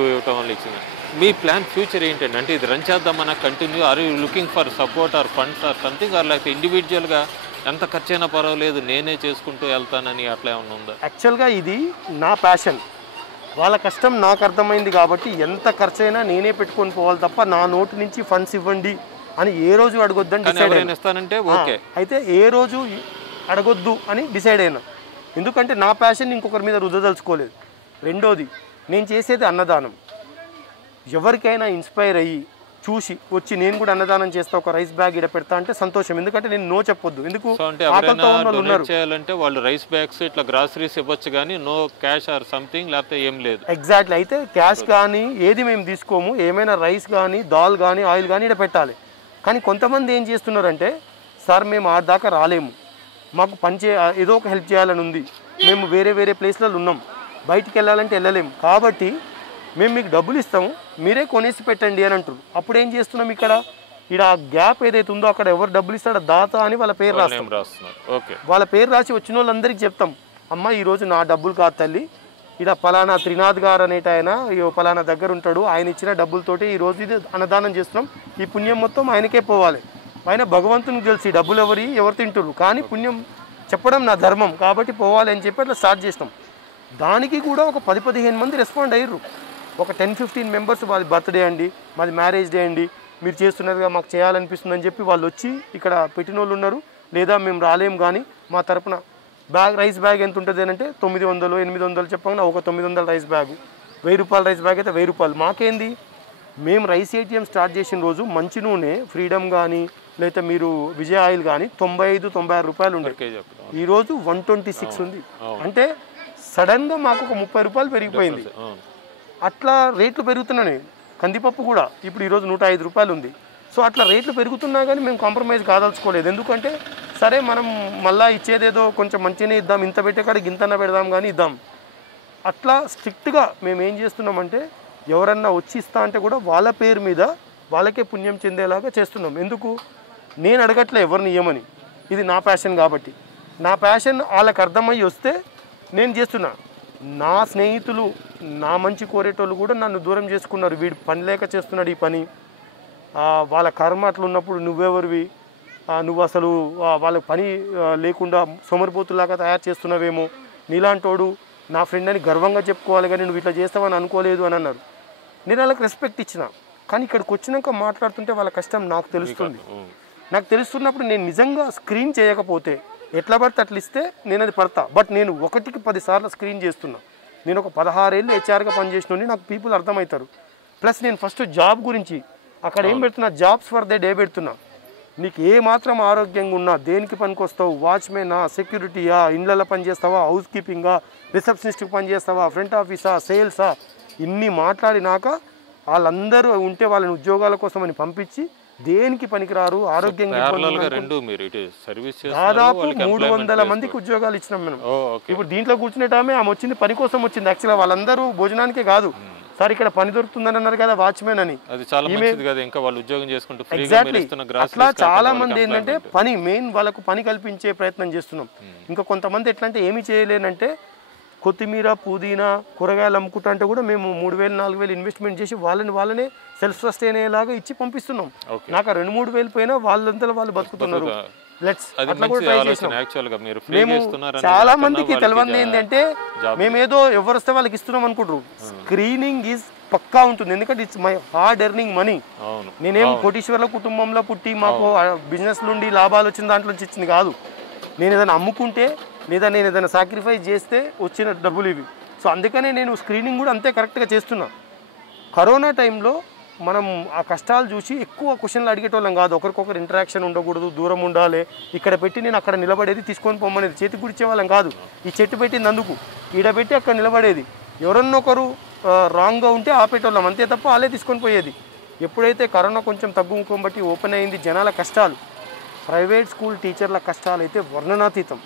ఇవ్వటం వల్ల ఇచ్చింది. మీ ప్లాన్ ఫ్యూచర్ ఏంటండి? అంటే ఇది రన్ చేద్దామన్నా continue, or you looking for support or funds or something, or లేకపోతే ఇండివిజువల్గా ఎంత ఖర్చు అయినా పర్వాలేదు నేనే చేసుకుంటూ వెళ్తానని అట్లా ఏమన్నా ఉందా? యాక్చువల్గా ఇది నా ప్యాషన్, వాళ్ళ కష్టం నాకు అర్థమైంది కాబట్టి ఎంత ఖర్చు అయినా నేనే పెట్టుకొని పోవాలి తప్ప నా నోటి నుంచి ఫండ్స్ ఇవ్వండి అని ఏ రోజు అడగొద్దని డిసైడ్ అయినా. అయితే ఏ రోజు అడగొద్దు అని డిసైడ్ అయినా, ఎందుకంటే నా ప్యాషన్ ఇంకొకరి మీద రుద్దదలుచుకోలేదు. రెండోది, నేను చేసేది అన్నదానం. ఎవరికైనా ఇన్స్పైర్ అయ్యి చూసి వచ్చి నేను కూడా అన్నదానం చేస్తా, ఒక రైస్ బ్యాగ్ ఇడ పెడతా అంటే సంతోషం. ఎందుకంటే నేను నో చెప్పొద్దు, ఎందుకు చేయాలంటే వాళ్ళు రైస్ బ్యాగ్స్ ఇట్లా గ్రాసరీస్ ఇవ్వచ్చు కానీ నో క్యాష్ ఆర్ సంథింగ్ లేకపోతే ఏం లేదు. ఎగ్జాక్ట్లీ. అయితే క్యాష్ కానీ ఏది మేము తీసుకోము, ఏమైనా రైస్ కానీ దాల్ కానీ ఆయిల్ కానీ ఇడ పెట్టాలి. కానీ కొంతమంది ఏం చేస్తున్నారంటే, సార్ మేము ఆ దాకా రాలేము, మాకు ఏదో ఒక హెల్ప్ చేయాలని ఉంది, మేము వేరే ప్లేస్లలో ఉన్నాం, బయటికి వెళ్ళాలంటే వెళ్ళలేము, కాబట్టి మేము మీకు డబ్బులు ఇస్తాము, మీరే కొనేసి పెట్టండి అని అంటారు. అప్పుడు ఏం చేస్తున్నాం, ఇక్కడ గ్యాప్ ఏదైతే ఉందో అక్కడ ఎవరు డబ్బులు ఇస్తాడో దాత అని వాళ్ళ పేరు రాస్తాం. వాళ్ళ పేరు రాసి వచ్చిన వాళ్ళందరికీ చెప్తాం, అమ్మ ఈరోజు నా డబ్బులు కాదు తల్లి, ఇక్కడ పలానా త్రినాథ్ గారు అనేట ఆయన పలానా దగ్గర ఉంటాడు, ఆయన ఇచ్చిన డబ్బులతోటి ఈరోజు ఇది అన్నదానం చేస్తున్నాం, ఈ పుణ్యం మొత్తం ఆయనకే పోవాలి. ఆయన భగవంతునికి తెలిసి డబ్బులు ఎవరు తింటారు, కానీ పుణ్యం చెప్పడం నా ధర్మం కాబట్టి పోవాలి అని చెప్పి అట్లా స్టార్ట్ చేసినాం. దానికి కూడా ఒక 10-15 మంది రెస్పాండ్ అయ్యారు. ఒక 10-15 మెంబర్స్ మాది బర్త్డే అండి, మాది మ్యారేజ్ డే అండి, మీరు చేస్తున్నదిగా మాకు చేయాలనిపిస్తుందని చెప్పి వాళ్ళు వచ్చి ఇక్కడ పెట్టిన వాళ్ళు ఉన్నారు. లేదా మేము రాలేం కానీ మా తరపున రైస్ బ్యాగ్ ఎంత ఉంటుంది అని అంటే 900-800 చెప్పగానే ఒక 900 రైస్ బ్యాగు, 1000 రూపాయల రైస్ బ్యాగ్ అయితే 1000 రూపాయలు. మాకేంది, మేము రైస్ ఏటీఎం స్టార్ట్ చేసిన రోజు మంచి నూనె ఫ్రీడమ్ కానీ లేదా మీరు విజయ్ ఆయిల్ కానీ 95-96 రూపాయలు ఉండే, ఈరోజు 126 ఉంది. అంటే సడన్గా మాకు ఒక 30 రూపాయలు పెరిగిపోయింది. అట్లా రేట్లు పెరుగుతున్నాయి. కందిపప్పు కూడా ఇప్పుడు ఈరోజు 105 రూపాయలు ఉంది. సో అట్లా రేట్లు పెరుగుతున్నా కానీ మేము కాంప్రమైజ్ కాదలుచుకోలేదు. ఎందుకంటే సరే మనం మళ్ళీ ఇచ్చేదేదో కొంచెం మంచిగానే ఇద్దాం, ఇంత పెట్టే కాడికి ఇంతన్నా పెడదాం కానీ ఇద్దాం. అట్లా స్ట్రిక్ట్గా మేము ఏం చేస్తున్నామంటే ఎవరన్నా వచ్చి ఇస్తా అంటే కూడా వాళ్ళ పేరు మీద వాళ్ళకే పుణ్యం చెందేలాగా చేస్తున్నాం. ఎందుకు, నేను అడగట్లే ఎవరిని ఇవ్వమని, ఇది నా ప్యాషన్ కాబట్టి. నా ప్యాషన్ వాళ్ళకి అర్థమయ్యి వస్తే నేను చేస్తున్నా. నా స్నేహితులు నా మంచి కోరేటోళ్ళు కూడా నన్ను దూరం చేసుకున్నారు. వీడు పని లేక చేస్తున్నాడు ఈ పని, వాళ్ళ కర్మ అట్లా ఉన్నప్పుడు నువ్వెవరివి, నువ్వు అసలు వాళ్ళ పని లేకుండా సోమరిపోతులాగా తయారు చేస్తున్నావేమో, నీలాంటోడు నా ఫ్రెండ్ అని గర్వంగా చెప్పుకోవాలి కానీ నువ్వు ఇట్లా చేస్తావని అనుకోలేదు అని అన్నారు. నేను వాళ్ళకి రెస్పెక్ట్ ఇచ్చిన. కానీ ఇక్కడికి వచ్చినాక మాట్లాడుతుంటే వాళ్ళ కష్టం నాకు తెలుస్తుంది. నాకు తెలుస్తున్నప్పుడు నేను నిజంగా స్క్రీన్ చేయకపోతే ఎట్లా పడితే అట్లా ఇస్తే నేను అది పడతా. బట్ నేను 1కి 10 సార్లు స్క్రీన్ చేస్తున్నా. నేను ఒక 16 ఏళ్ళు హెచ్ఆర్గా పనిచేసిన నాకు పీపుల్ అర్థమవుతారు. ప్లస్ నేను ఫస్ట్ జాబ్ గురించి అక్కడ ఏం పెడుతున్నా, జాబ్స్ ఫర్ ద డే పెడుతున్నా. నీకు ఏ మాత్రం ఆరోగ్యంగా ఉన్నా దేనికి పనికి వస్తావు, వాచ్మెనా, సెక్యూరిటీయా, ఇండ్లలో పని చేస్తావా, హౌస్ కీపింగా, రిసెప్షనిస్ట్కి పని చేస్తావా, ఫ్రంట్ ఆఫీసా, సేల్సా, ఇన్ని మాట్లాడినాక వాళ్ళందరూ ఉంటే వాళ్ళని ఉద్యోగాల కోసం అని పంపించి దేనికి పనికిరారు, ఆరోగ్యంగా దాదాపు 300 మందికి ఉద్యోగాలు ఇచ్చినాం మనం. ఇప్పుడు దీంట్లో కూర్చునేటామే ఆమె వచ్చింది పని కోసం వచ్చింది. యాక్చువల్గా వాళ్ళందరూ భోజనానికే కాదు సార్, ఇక్కడ పని దొరుకుతుందని అన్నారు కదా వాచ్మెన్ అని. ఎగ్జాక్ట్లీ అట్లా చాలా మంది ఏంటంటే పని మెయిన్ వాళ్ళకు పని కల్పించే ప్రయత్నం చేస్తున్నాం. ఇంకా కొంతమంది ఎట్లా అంటే ఏమి చేయలేనంటే కొత్తిమీర, పుదీనా, కూరగాయలు అమ్ముకుంటా అంటే కూడా మేము 3000-4000 ఇన్వెస్ట్మెంట్ చేసి వాళ్ళనే సెల్ఫ్ సస్టైన్ అయ్యేలాగా ఇచ్చి పంపిస్తున్నాం. నాకు 2-3 వేలు పోయినా వాళ్ళంతా వాళ్ళు బతుకుతున్నారు. మేము చాలా మందికి తెలియదు ఏంటంటే మేమేదో ఎవరు వస్తే వాళ్ళకి ఇస్తున్నాం అనుకుంటారు. స్క్రీనింగ్ ఈజ్ పక్కా ఉంటుంది. ఎందుకంటే it's my hard earning money. నేనేం కోటీశ్వర్ల కుటుంబంలో పుట్టి మాకు బిజినెస్ నుండి లాభాలు వచ్చిన దాంట్లో నుంచి ఇచ్చింది కాదు. నేను ఏదైనా అమ్ముకుంటే లేదా నేను ఏదైనా సాక్రిఫైస్ చేస్తే వచ్చిన డబ్బులు ఇవి. సో అందుకనే నేను స్క్రీనింగ్ కూడా అంతే కరెక్ట్గా చేస్తున్నా. కరోనా టైంలో మనం ఆ కష్టాలు చూసి ఎక్కువ క్వశ్చన్లు అడిగేటోళ్ళం కాదు. ఒకరికొకరు ఇంటరాక్షన్ ఉండకూడదు, దూరం ఉండాలి. ఇక్కడ పెట్టి నేను అక్కడ నిలబడేది, తీసుకొని పొమ్మనేది, చేతికి గుడిచే వాళ్ళం కాదు. ఈ చెట్టు పెట్టింది అందుకు, ఈడ పెట్టి అక్కడ నిలబడేది. ఎవరన్నొకరు రాంగ్గా ఉంటే ఆపేటోళ్ళం అంతే తప్ప వాళ్ళే తీసుకొని పోయేది. ఎప్పుడైతే కరోనా కొంచెం తగ్గుముఖం బట్టి ఓపెన్ అయింది, జనాల కష్టాలు, ప్రైవేట్ స్కూల్ టీచర్ల కష్టాలు అయితే వర్ణనాతీతం.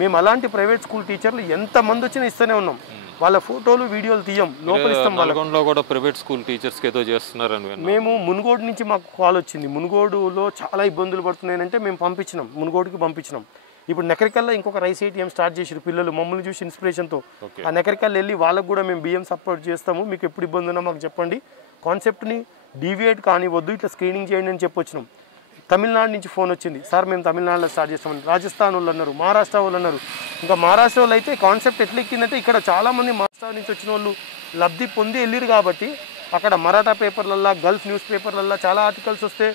మేము అలాంటి ప్రైవేట్ స్కూల్ టీచర్లు ఎంతమంది వచ్చినా ఇస్తూనే ఉన్నాం. వాళ్ళ ఫోటోలు వీడియోలు తీయం, లోపల ఇస్తాం. నల్గొండలో కూడా ప్రైవేట్ స్కూల్ టీచర్స్కి ఏదో చేస్తున్నారని మేము మునుగోడు నుంచి మాకు కాల్ వచ్చింది. మునుగోడులో చాలా ఇబ్బందులు పడుతున్నాయంటే మేము పంపించినాం, మునుగోడుకి పంపించినాం. ఇప్పుడు నెకరికల్లో ఇంకొక రైస్ ఏటీఎం స్టార్ట్ చేసారు పిల్లలు మమ్మల్ని చూసి ఇన్స్పిరేషన్తో. ఆ నెకరికల్లో వెళ్ళి వాళ్ళకు కూడా మేము బియ్యం సపోర్ట్ చేస్తాము, మీకు ఎప్పుడు ఇబ్బంది ఉన్నా మాకు చెప్పండి, కాన్సెప్ట్ని డీవియేట్ కానివద్దు, ఇట్లా స్క్రీనింగ్ చేయండి అని చెప్పొచ్చినాం. తమిళనాడు నుంచి ఫోన్ వచ్చింది, సార్ మేము తమిళనాడులో స్టార్ట్ చేస్తామని. రాజస్థాన్ వాళ్ళు అన్నారు, మహారాష్ట్ర వాళ్ళు అన్నారు. ఇంకా మహారాష్ట్ర వాళ్ళు అయితే కాన్సెప్ట్ ఎట్లా ఎక్కిందంటే ఇక్కడ చాలామంది మహారాష్ట్ర నుంచి వచ్చిన వాళ్ళు లబ్ధి పొంది వెళ్ళిరు కాబట్టి అక్కడ మరాఠా పేపర్లల్లో, గల్ఫ్ న్యూస్ పేపర్లల్లో చాలా ఆర్టికల్స్ వస్తే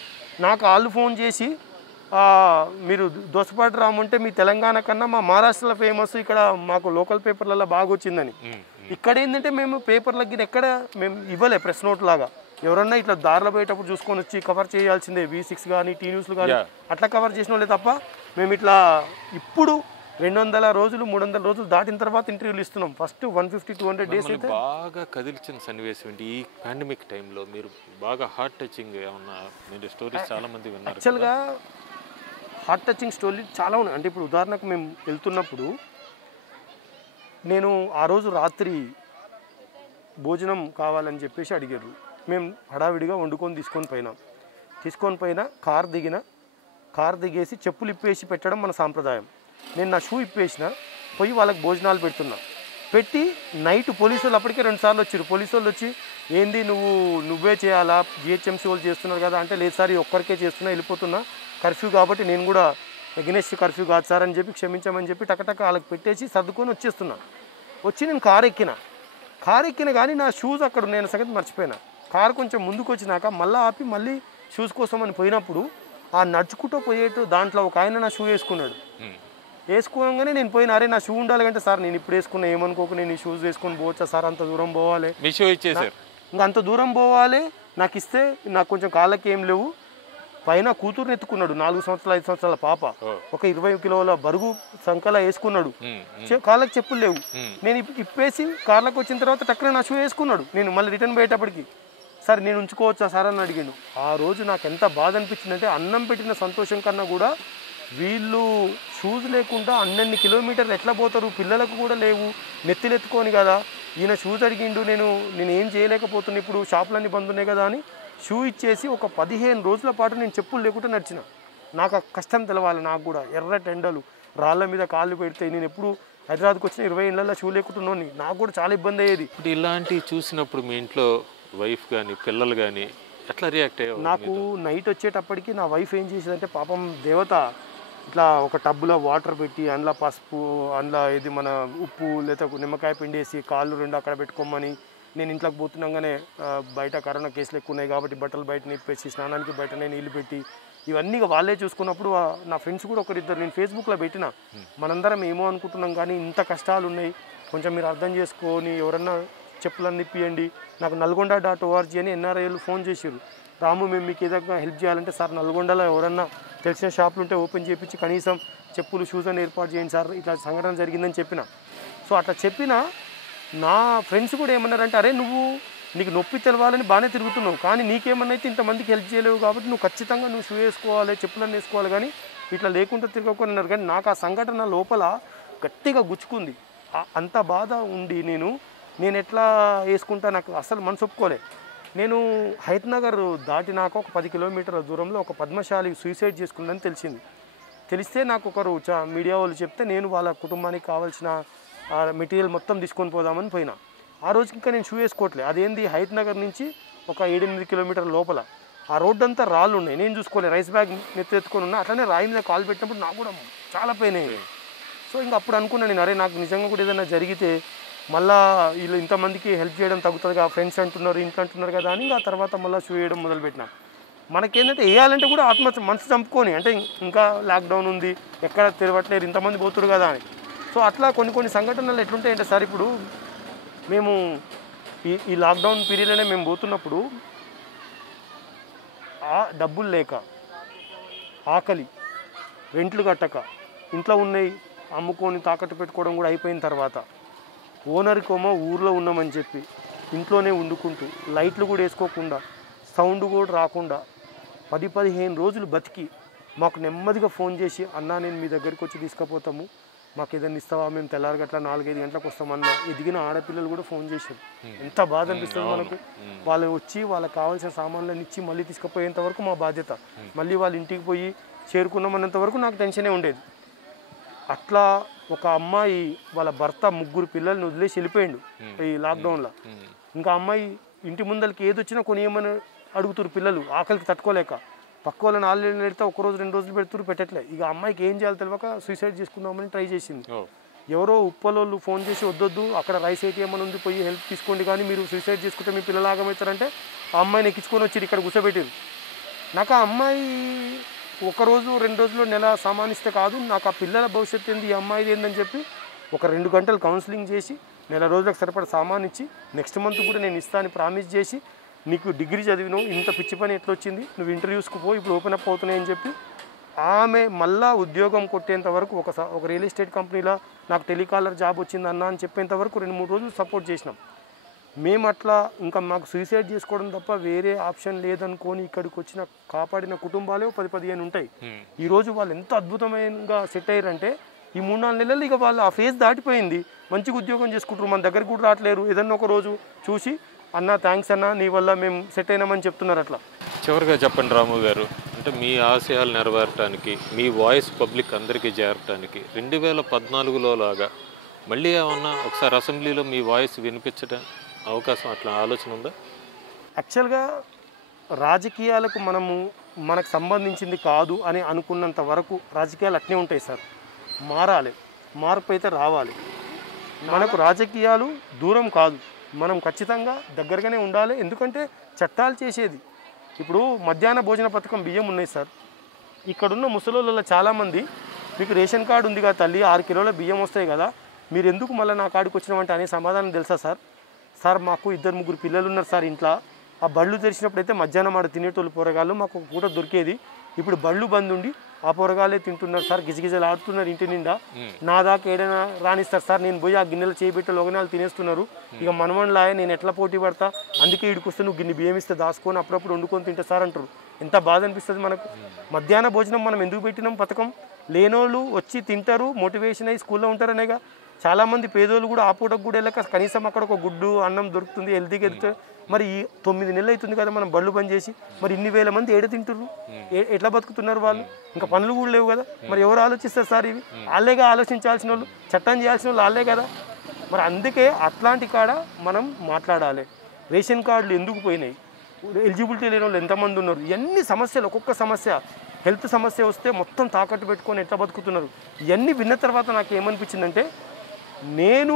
నాకు వాళ్ళు ఫోన్ చేసి మీరు దోసపాటి రాము అంటే మీ తెలంగాణ కన్నా మా మహారాష్ట్రలో ఫేమస్, ఇక్కడ మాకు లోకల్ పేపర్లలో బాగా వచ్చిందని. ఇక్కడ ఏంటంటే మేము పేపర్లకి ఎక్కడ మేము ఇవ్వలే ప్రెస్ నోట్ లాగా. ఎవరన్నా ఇట్లా దారిలో పోయేటప్పుడు చూసుకొని వచ్చి కవర్ చేయాల్సిందే, V6 కానీ టీ న్యూస్లు కానీ అట్లా కవర్ చేసిన వాళ్ళే తప్ప మేము ఇట్లా ఇప్పుడు 200 రోజులు 300 రోజులు దాటిన తర్వాత ఇంటర్వ్యూలు ఇస్తున్నాం. ఫస్ట్ 150-200 డేస్ అయితే బాగా కదిలించిన సన్నివేశం ఏంటి ఈ పాండమిక్ టైంలో? మీరు బాగా హార్ట్ టచింగ్ ఏమన్నా మీరు స్టోరీస్ చాలా మంది విన్నారు. యాక్చువల్గా హార్ట్ టచింగ్ స్టోరీ చాలా ఉన్నాయి. అంటే ఇప్పుడు ఉదాహరణకు మేము వెళ్తున్నప్పుడు నేను ఆ రోజు రాత్రి భోజనం కావాలని చెప్పేసి అడిగారు. మేము హడావిడిగా వండుకొని తీసుకొని పోయినా కార్ దిగేసి చెప్పులు ఇప్పేసి పెట్టడం మన సాంప్రదాయం. నేను నా షూ ఇప్పేసిన పోయి వాళ్ళకి భోజనాలు పెట్టి నైట్ పోలీసు వాళ్ళు అప్పటికే 2 సార్లు వచ్చారు. పోలీసు వాళ్ళు వచ్చి ఏంది నువ్వే చేయాలా, GHMC వాళ్ళు చేస్తున్నారు కదా అంటే, లేదు సార్ ఒక్కరికే చేస్తున్నా, వెళ్ళిపోతున్నా, కర్ఫ్యూ కాబట్టి నేను కూడా అగెనెస్ట్ కర్ఫ్యూ కాదు సార్ అని చెప్పి క్షమించామని చెప్పి టకటక వాళ్ళకి పెట్టేసి సర్దుకొని వచ్చేస్తున్నా. వచ్చి నేను కారు ఎక్కిన. కారు ఎక్కిన కానీ నా షూస్ అక్కడ నేను సంగతి మర్చిపోయినా. కారు కొంచెం ముందుకు వచ్చినాక మళ్ళీ ఆపి మళ్ళీ షూస్ కోసం అని పోయినప్పుడు ఆ నడుచుకుంటూ పోయేట్టు దాంట్లో ఒక ఆయన నా షూ వేసుకున్నాడు. వేసుకోగానే నేను పోయిన, అరే నా షూ ఉండాలి అంటే, సార్ నేను ఇప్పుడు వేసుకున్నా ఏమనుకోక, నేను ఈ షూస్ వేసుకొని పోవచ్చా సార్, అంత దూరం పోవాలి, మీ షూ ఇచ్చేసారు, ఇంకా అంత దూరం పోవాలి, నాకు ఇస్తే నాకు కొంచెం కాళ్ళకి ఏం లేవు. పైన కూతురుని ఎత్తుకున్నాడు, 4 సంవత్సరాలు 5 సంవత్సరాల పాప, ఒక 20 కిలోల బరుగు సంకలా వేసుకున్నాడు, కాళ్ళకి చెప్పులు లేవు. నేను ఇప్పేసి కార్లకు వచ్చిన తర్వాత టక్కున నా షూ వేసుకున్నాడు. నేను మళ్ళీ రిటర్న్ పోయేటప్పటికి, సార్ నేను ఉంచుకోవచ్చా సార్ అని అడిగాను. ఆ రోజు నాకు ఎంత బాధ అనిపించిందంటే, అన్నం పెట్టిన సంతోషం కన్నా కూడా వీళ్ళు షూస్ లేకుండా అన్నన్ని కిలోమీటర్లు ఎట్లా పోతారు, పిల్లలకు కూడా లేవు, నెత్తిలెత్తుకొని కదా ఈయన షూస్ అడిగిండు, నేను ఏం చేయలేకపోతున్నా, ఇప్పుడు షాపులన్నీ బంద్ ఉన్నాయి కదా అని షూ ఇచ్చేసి ఒక 15 రోజుల పాటు నేను చెప్పులు లేకుండా నడిచిన. నాకు ఆ కష్టం తెలవాలి, నాకు కూడా ఎర్రటి ఎండలు, రాళ్ళ మీద కాళ్ళు పెడితే, నేను ఎప్పుడు హైదరాబాద్కి వచ్చిన 20 ఏళ్ళల్లో షూ లేకుంటున్నాను, నాకు కూడా చాలా ఇబ్బంది అయ్యేది. ఇప్పుడు ఇలాంటివి చూసినప్పుడు మీ ఇంట్లో వైఫ్ కానీ పిల్లలు కానీ ఎట్లా రియాక్ట్ అయ్యారు? నాకు నైట్ వచ్చేటప్పటికి నా వైఫ్ ఏం చేసేదంటే, పాపం దేవత ఇట్లా ఒక టబ్బులో వాటర్ పెట్టి అందులో పసుపు, అందులో ఇది మన ఉప్పు లేదా నిమ్మకాయ పిండి వేసి కాళ్ళు 2 అక్కడ పెట్టుకోమని, నేను ఇంట్లోకి పోతున్నాగానే బయట కరోనా కేసులు ఎక్కువ ఉన్నాయి కాబట్టి బట్టలు బయట నిప్పేసి, స్నానానికి బయటనే నీళ్ళు పెట్టి, ఇవన్నీ వాళ్ళే చూసుకున్నప్పుడు నా ఫ్రెండ్స్ కూడా ఒకరిద్దరు నేను ఫేస్బుక్లో పెట్టిన, మనందరం ఏమో అనుకుంటున్నాం కానీ ఇంత కష్టాలు ఉన్నాయి, కొంచెం మీరు అర్థం చేసుకొని ఎవరన్నా చెప్పులన్నీ ఇప్పియండి. నాకు నల్గొండ.org అని ఎన్ఆర్ఐలు ఫోన్ చేశారు, రాము మేము మీకు ఏదైనా హెల్ప్ చేయాలంటే, సార్ నల్గొండలో ఎవరన్నా తెలిసిన షాపులు ఉంటే ఓపెన్ చేయించి కనీసం చెప్పులు షూస్ అని ఏర్పాటు చేయండి సార్, ఇట్లా సంఘటన జరిగిందని చెప్పిన. సో అట్లా చెప్పిన నా ఫ్రెండ్స్ కూడా ఏమన్నారంటే, అరే నీకు నొప్పి తెలవాలని బాగానే తిరుగుతున్నావు, కానీ నీకేమన్నా అయితే ఇంతమందికి హెల్ప్ చేయలేవు కాబట్టి నువ్వు ఖచ్చితంగా షూ వేసుకోవాలి, చెప్పులన్నీ వేసుకోవాలి, కానీ ఇట్లా లేకుండా తిరగకొని అన్నారు. కానీ నాకు ఆ సంఘటన లోపల గట్టిగా గుచ్చుకుంది. అంత బాధ ఉండి నేను ఎట్లా వేసుకుంటా, నాకు అసలు మనసు ఒప్పుకోలే. నేను హైత్నగర్ దాటినాక ఒక 10 కిలోమీటర్ల దూరంలో ఒక పద్మశాలి సూసైడ్ చేసుకుందని తెలిస్తే నాకు ఒకరు మీడియా వాళ్ళు చెప్తే, నేను వాళ్ళ కుటుంబానికి కావాల్సిన మెటీరియల్ మొత్తం తీసుకొని పోదామని పోయినా. ఆ రోజుకి ఇంకా నేను షూ వేసుకోవట్లేదు. అదేంది, హైత్నగర్ నుంచి ఒక 7-8 కిలోమీటర్ల లోపల ఆ రోడ్డు అంతా రాళ్ళు ఉన్నాయి, నేను చూసుకోలేదు, రైస్ బ్యాగ్ నెత్తెత్తుకొని ఉన్నా, అట్లనే రాయి మీద కాలు పెట్టినప్పుడు నాకు కూడా చాలా పెయిన్ అయ్యింది. సో ఇంకా అప్పుడు అనుకున్నాను నేను, అరే నాకు నిజంగా కూడా ఏదైనా జరిగితే మళ్ళీ వీళ్ళు ఇంతమందికి హెల్ప్ చేయడం తగ్గుతుంది కదా, ఫ్రెండ్స్ అంటున్నారు, ఇంట్లో అంటున్నారు కదా అని ఆ తర్వాత మళ్ళీ షూ వేయడం మొదలుపెట్టినా. మనకేంటంటే వేయాలంటే కూడా మనసు చంపుకొని, అంటే ఇంకా లాక్డౌన్ ఉంది, ఎక్కడ తిరగట్లేరు, ఇంతమంది పోతురు కదా అని. సో అట్లా కొన్ని సంఘటనలు ఎట్లుంటాయంటే సార్, ఇప్పుడు మేము ఈ లాక్డౌన్ పీరియడ్లోనే మేము పోతున్నప్పుడు డబ్బులు లేక, ఆకలి, రెంట్లు కట్టక, ఇంట్లో ఉన్నాయి అమ్ముకొని తాకట్టు పెట్టుకోవడం కూడా అయిపోయిన తర్వాత, ఓనర్కోమో ఊర్లో ఉన్నామని చెప్పి ఇంట్లోనే వండుకుంటూ, లైట్లు కూడా వేసుకోకుండా, సౌండ్ కూడా రాకుండా 10-15 రోజులు బతికి, మాకు నెమ్మదిగా ఫోన్ చేసి, అన్నా నేను మీ దగ్గరికి వచ్చి తీసుకుపోతాము, మాకు ఏదైనా ఇస్తావా, మేము తెల్లారగట్ల 4-5 గంటలకు వస్తామన్నా ఎదిగిన ఆడపిల్లలు కూడా ఫోన్ చేశారు. ఎంత బాధ అనిపిస్తుంది మనకు. వాళ్ళు వచ్చి వాళ్ళకి కావాల్సిన సామాన్లను ఇచ్చి మళ్ళీ తీసుకుపోయేంత వరకు మా బాధ్యత, మళ్ళీ వాళ్ళ ఇంటికి పోయి చేరుకున్నామన్నంత వరకు నాకు టెన్షనే ఉండేది. అట్లా ఒక అమ్మాయి వాళ్ళ భర్త 3 పిల్లల్ని వదిలేసి వెళ్ళిపోయిండు ఈ లాక్డౌన్లో. ఇంకా అమ్మాయి ఇంటి ముందరికి ఏది వచ్చినా కొనియమని అడుగుతారు పిల్లలు, ఆకలికి తట్టుకోలేక. పక్క వాళ్ళని ఆన్లైన్ పెడితే 1 రోజు 2 రోజులు పెడుతురు, పెట్టట్లే. ఇక అమ్మాయికి ఏం చేయాలో తెలియక సూసైడ్ చేసుకుందామని ట్రై చేసింది. ఎవరో ఉప్పలోళ్ళు ఫోన్ చేసి, వద్దొద్దు అక్కడ రైస్ ఏటీఎం అని ఉంది, పోయి హెల్ప్ తీసుకోండి, కానీ మీరు సూసైడ్ చేసుకుంటే మీ పిల్లలు ఆగమవుతారంటే ఆ అమ్మాయిని ఎక్కించుకొని వచ్చి ఇక్కడ కూర్చోబెట్టారు. నాకు ఆ అమ్మాయి 1 రోజు 2 రోజులు నెల సామానిస్తే కాదు, నాకు ఆ పిల్లల భవిష్యత్తు ఏంది, ఈ అమ్మాయిది ఏందని చెప్పి ఒక 2 గంటలు కౌన్సిలింగ్ చేసి, నెల రోజులకు సరిపడ సామాన్ ఇచ్చి, నెక్స్ట్ మంత్ కూడా నేను ఇస్తాను ప్రామిస్ చేసి, నీకు డిగ్రీ చదివినావు, ఇంత పిచ్చి పని ఎట్లా వచ్చింది, నువ్వు ఇంటర్వ్యూస్కి పో, ఇప్పుడు ఓపెన్ అప్ అవుతున్నాయని చెప్పి ఆమె మళ్ళా ఉద్యోగం కొట్టేంత వరకు, ఒక రియల్ ఎస్టేట్ కంపెనీలో నాకు టెలికాలర్ జాబ్ వచ్చింది అన్న అని చెప్పేంత వరకు 2-3 రోజులు సపోర్ట్ చేసినాం మేము. అట్లా ఇంకా మాకు సూసైడ్ చేసుకోవడం తప్ప వేరే ఆప్షన్ లేదనుకొని ఇక్కడికి వచ్చిన కాపాడిన కుటుంబాలే 10-15 ఉంటాయి. ఈరోజు వాళ్ళు ఎంత అద్భుతమైనగా సెట్ అయ్యారంటే, ఈ 3-4 నెలలు ఇక వాళ్ళు ఆ ఫేజ్ దాటిపోయింది, మంచిగా ఉద్యోగం చేసుకుంటారు, మన దగ్గర కూడా రావట్లేరు, ఏదన్నా ఒక రోజు చూసి అన్న థ్యాంక్స్ అన్న నీ వల్ల మేము సెట్ అయినామని చెప్తున్నారు. అట్లా చివరిగా చెప్పండి రాము గారు, అంటే మీ ఆశయాలు నెరవేరటానికి, మీ వాయిస్ పబ్లిక్ అందరికీ చేరటానికి 2014లో లాగా మళ్ళీ ఏమన్నా ఒకసారి అసెంబ్లీలో మీ వాయిస్ వినిపించడం అవకాశం, అట్లా ఆలోచన ఉందా? యాక్చువల్గా రాజకీయాలకు మనకు సంబంధించింది కాదు అని అనుకున్నంత వరకు రాజకీయాలు అట్నే ఉంటాయి సార్. మారాలి, మార్పు అయితే రావాలి. మనకు రాజకీయాలు దూరం కాదు, మనం ఖచ్చితంగా దగ్గరగానే ఉండాలి. ఎందుకంటే చట్టాలు చేసేది ఇప్పుడు మధ్యాహ్న భోజన పథకం బియ్యం ఉన్నాయి సార్. ఇక్కడున్న ముసలోళ్ళ చాలామంది మీకు రేషన్ కార్డు ఉంది కదా తల్లి, 6 కిలోల బియ్యం వస్తాయి కదా, మీరు ఎందుకు మళ్ళీ నా కాడికి వచ్చినామంటే అనే సమాధానం తెలుసా సార్? సార్ మాకు 2-3 పిల్లలు ఉన్నారు సార్ ఇంట్లో. ఆ బళ్ళు తెరిచినప్పుడు అయితే మధ్యాహ్నం ఆడ తినేటోళ్ళు పోరగాళ్ళు మాకు ఒక పూట దొరికేది. ఇప్పుడు బళ్ళు బంద్ ఉండి ఆ పొరగాలే తింటున్నారు సార్, గిజగిజలు ఆడుతున్నారు ఇంటి నిండా. నా దాకా ఏదైనా రాణిస్తారు సార్, నేను పోయి ఆ గిన్నెలు చేయబెట్టే లోగనాలు తినేస్తున్నారు. ఇక మనమనిలాయ నేను ఎట్లా పోటీ పడతా, అందుకే ఇడికి వస్తే నువ్వు గిన్నె బియ్యం ఇస్తే దాచుకొని అప్పుడప్పుడు వండుకొని తింటా సార్ అంటారు. ఎంత బాధ అనిపిస్తుంది మనకు. మధ్యాహ్న భోజనం మనం ఎందుకు పెట్టినాం పథకం? లేనోళ్ళు వచ్చి తింటారు, మోటివేషన్ అయ్యి స్కూల్లో ఉంటారనేగా. చాలామంది పేదోళ్ళు కూడా ఆ పూటకు కూడా వెళ్ళక కనీసం అక్కడ ఒక గుడ్డు అన్నం దొరుకుతుంది, హెల్తీగా వెళ్తారు. మరి ఈ 9 నెలలు అవుతుంది కదా మనం బళ్ళు బంద్ చేసి, మరి ఇన్ని వేల మంది ఏడ తింటున్నారు, ఎట్లా బతుకుతున్నారు వాళ్ళు? ఇంకా పనులు కూడా లేవు కదా, మరి ఎవరు ఆలోచిస్తారు సార్? ఇవి వాళ్ళేగా ఆలోచించాల్సిన వాళ్ళు, చట్టం చేయాల్సిన వాళ్ళు వాళ్ళే కదా. మరి అందుకే అట్లాంటి కాడ మనం మాట్లాడాలి. రేషన్ కార్డులు ఎందుకు పోయినాయి, ఎలిజిబిలిటీ లేని వాళ్ళు ఎంతమంది ఉన్నారు, ఇవన్నీ సమస్యలు. ఒక్కొక్క సమస్య, హెల్త్ సమస్య వస్తే మొత్తం తాకట్టు పెట్టుకొని ఎట్లా బతుకుతున్నారు, ఇవన్నీ విన్న తర్వాత నాకు ఏమనిపించిందంటే, నేను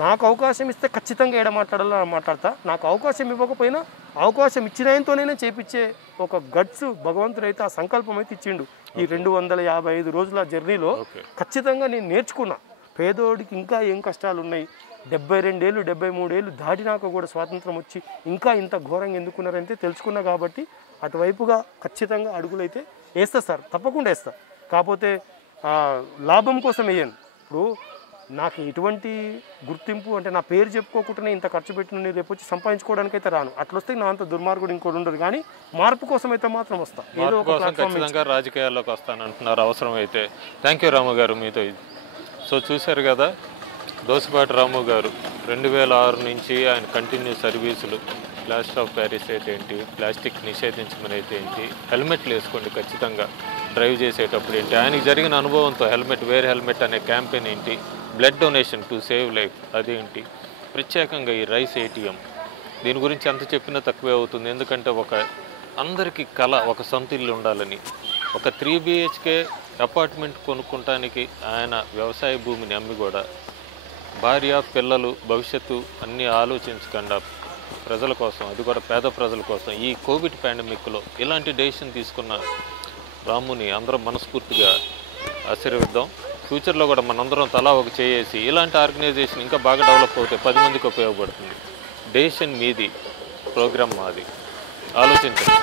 నాకు అవకాశం ఇస్తే ఖచ్చితంగా ఏడ మాట్లాడాలో మాట్లాడతా. నాకు అవకాశం ఇవ్వకపోయినా అవకాశం ఇచ్చినంతోనే చేపించే ఒక గట్స్ భగవంతుడు అయితే ఆ సంకల్పం అయితే ఇచ్చిండు. ఈ 255 రోజుల జర్నీలో ఖచ్చితంగా నేను నేర్చుకున్నా. పేదోడికి ఇంకా ఏం కష్టాలు ఉన్నాయి, 72 ఏళ్ళు 73 ఏళ్ళు దాటినాక కూడా స్వాతంత్రం వచ్చి ఇంకా ఇంత ఘోరంగా ఎందుకున్నారంటే తెలుసుకున్నా. కాబట్టి అటువైపుగా ఖచ్చితంగా అడుగులైతే వేస్తా సార్, తప్పకుండా వేస్తా. కాకపోతే లాభం కోసం వేయను. ఇప్పుడు నాకు ఎటువంటి గుర్తింపు అంటే నా పేరు చెప్పుకోకుండానే ఇంత ఖర్చు పెట్టిన రేపు వచ్చి సంపాదించుకోవడానికి అయితే రాను. అట్లొస్తే నా అంత దుర్మార్గుడు ఇంకోటి ఉండదు. కానీ మార్పు కోసం అయితే మాత్రం వస్తా. ఏదో ఒక ఖచ్చితంగా రాజకీయాల్లోకి వస్తానంటున్నారు అవసరం అయితే. థ్యాంక్ యూ రాము గారు మీతో. సో చూశారు కదా, దోసపాటి రాము గారు 2006 నుంచి ఆయన కంటిన్యూ సర్వీసులు. ప్లాస్టర్ ఆఫ్ ప్యారిస్ అయితే ఏంటి, ప్లాస్టిక్ నిషేధించమని అయితే ఏంటి, హెల్మెట్లు వేసుకోండి ఖచ్చితంగా డ్రైవ్ చేసేటప్పుడు ఏంటి, ఆయనకి జరిగిన అనుభవంతో హెల్మెట్ వేర్ హెల్మెట్ అనే క్యాంపెయిన్ ఏంటి, blood donation to save life అదేంటి, ప్రత్యేకంగా ఈ రైస్ ఏటీఎం, దీని గురించి ఎంత చెప్పినా తక్కువే అవుతుంది. ఎందుకంటే అందరికీ కళ ఒక సొంత ఇల్లు ఉండాలని. ఒక 3 BHK అపార్ట్మెంట్ కొనుక్కోవటానికి ఆయన వ్యవసాయ భూమిని అమ్మి కూడా భార్య పిల్లలు భవిష్యత్తు అన్నీ ఆలోచించకుండా ప్రజల కోసం, అది కూడా పేద ప్రజల కోసం ఈ కోవిడ్ పాండమిక్లో ఇలాంటి డెసిషన్ తీసుకున్న రాముని అందరం మనస్ఫూర్తిగా ఆశీర్వదిద్దాం. ఫ్యూచర్లో కూడా మనందరం తలా ఒక చేసి ఇలాంటి ఆర్గనైజేషన్ ఇంకా బాగా డెవలప్ అవుతే 10 మందికి ఉపయోగపడుతుంది. డెసిషన్ మీది, ప్రోగ్రామ్ మాది, ఆలోచించండి.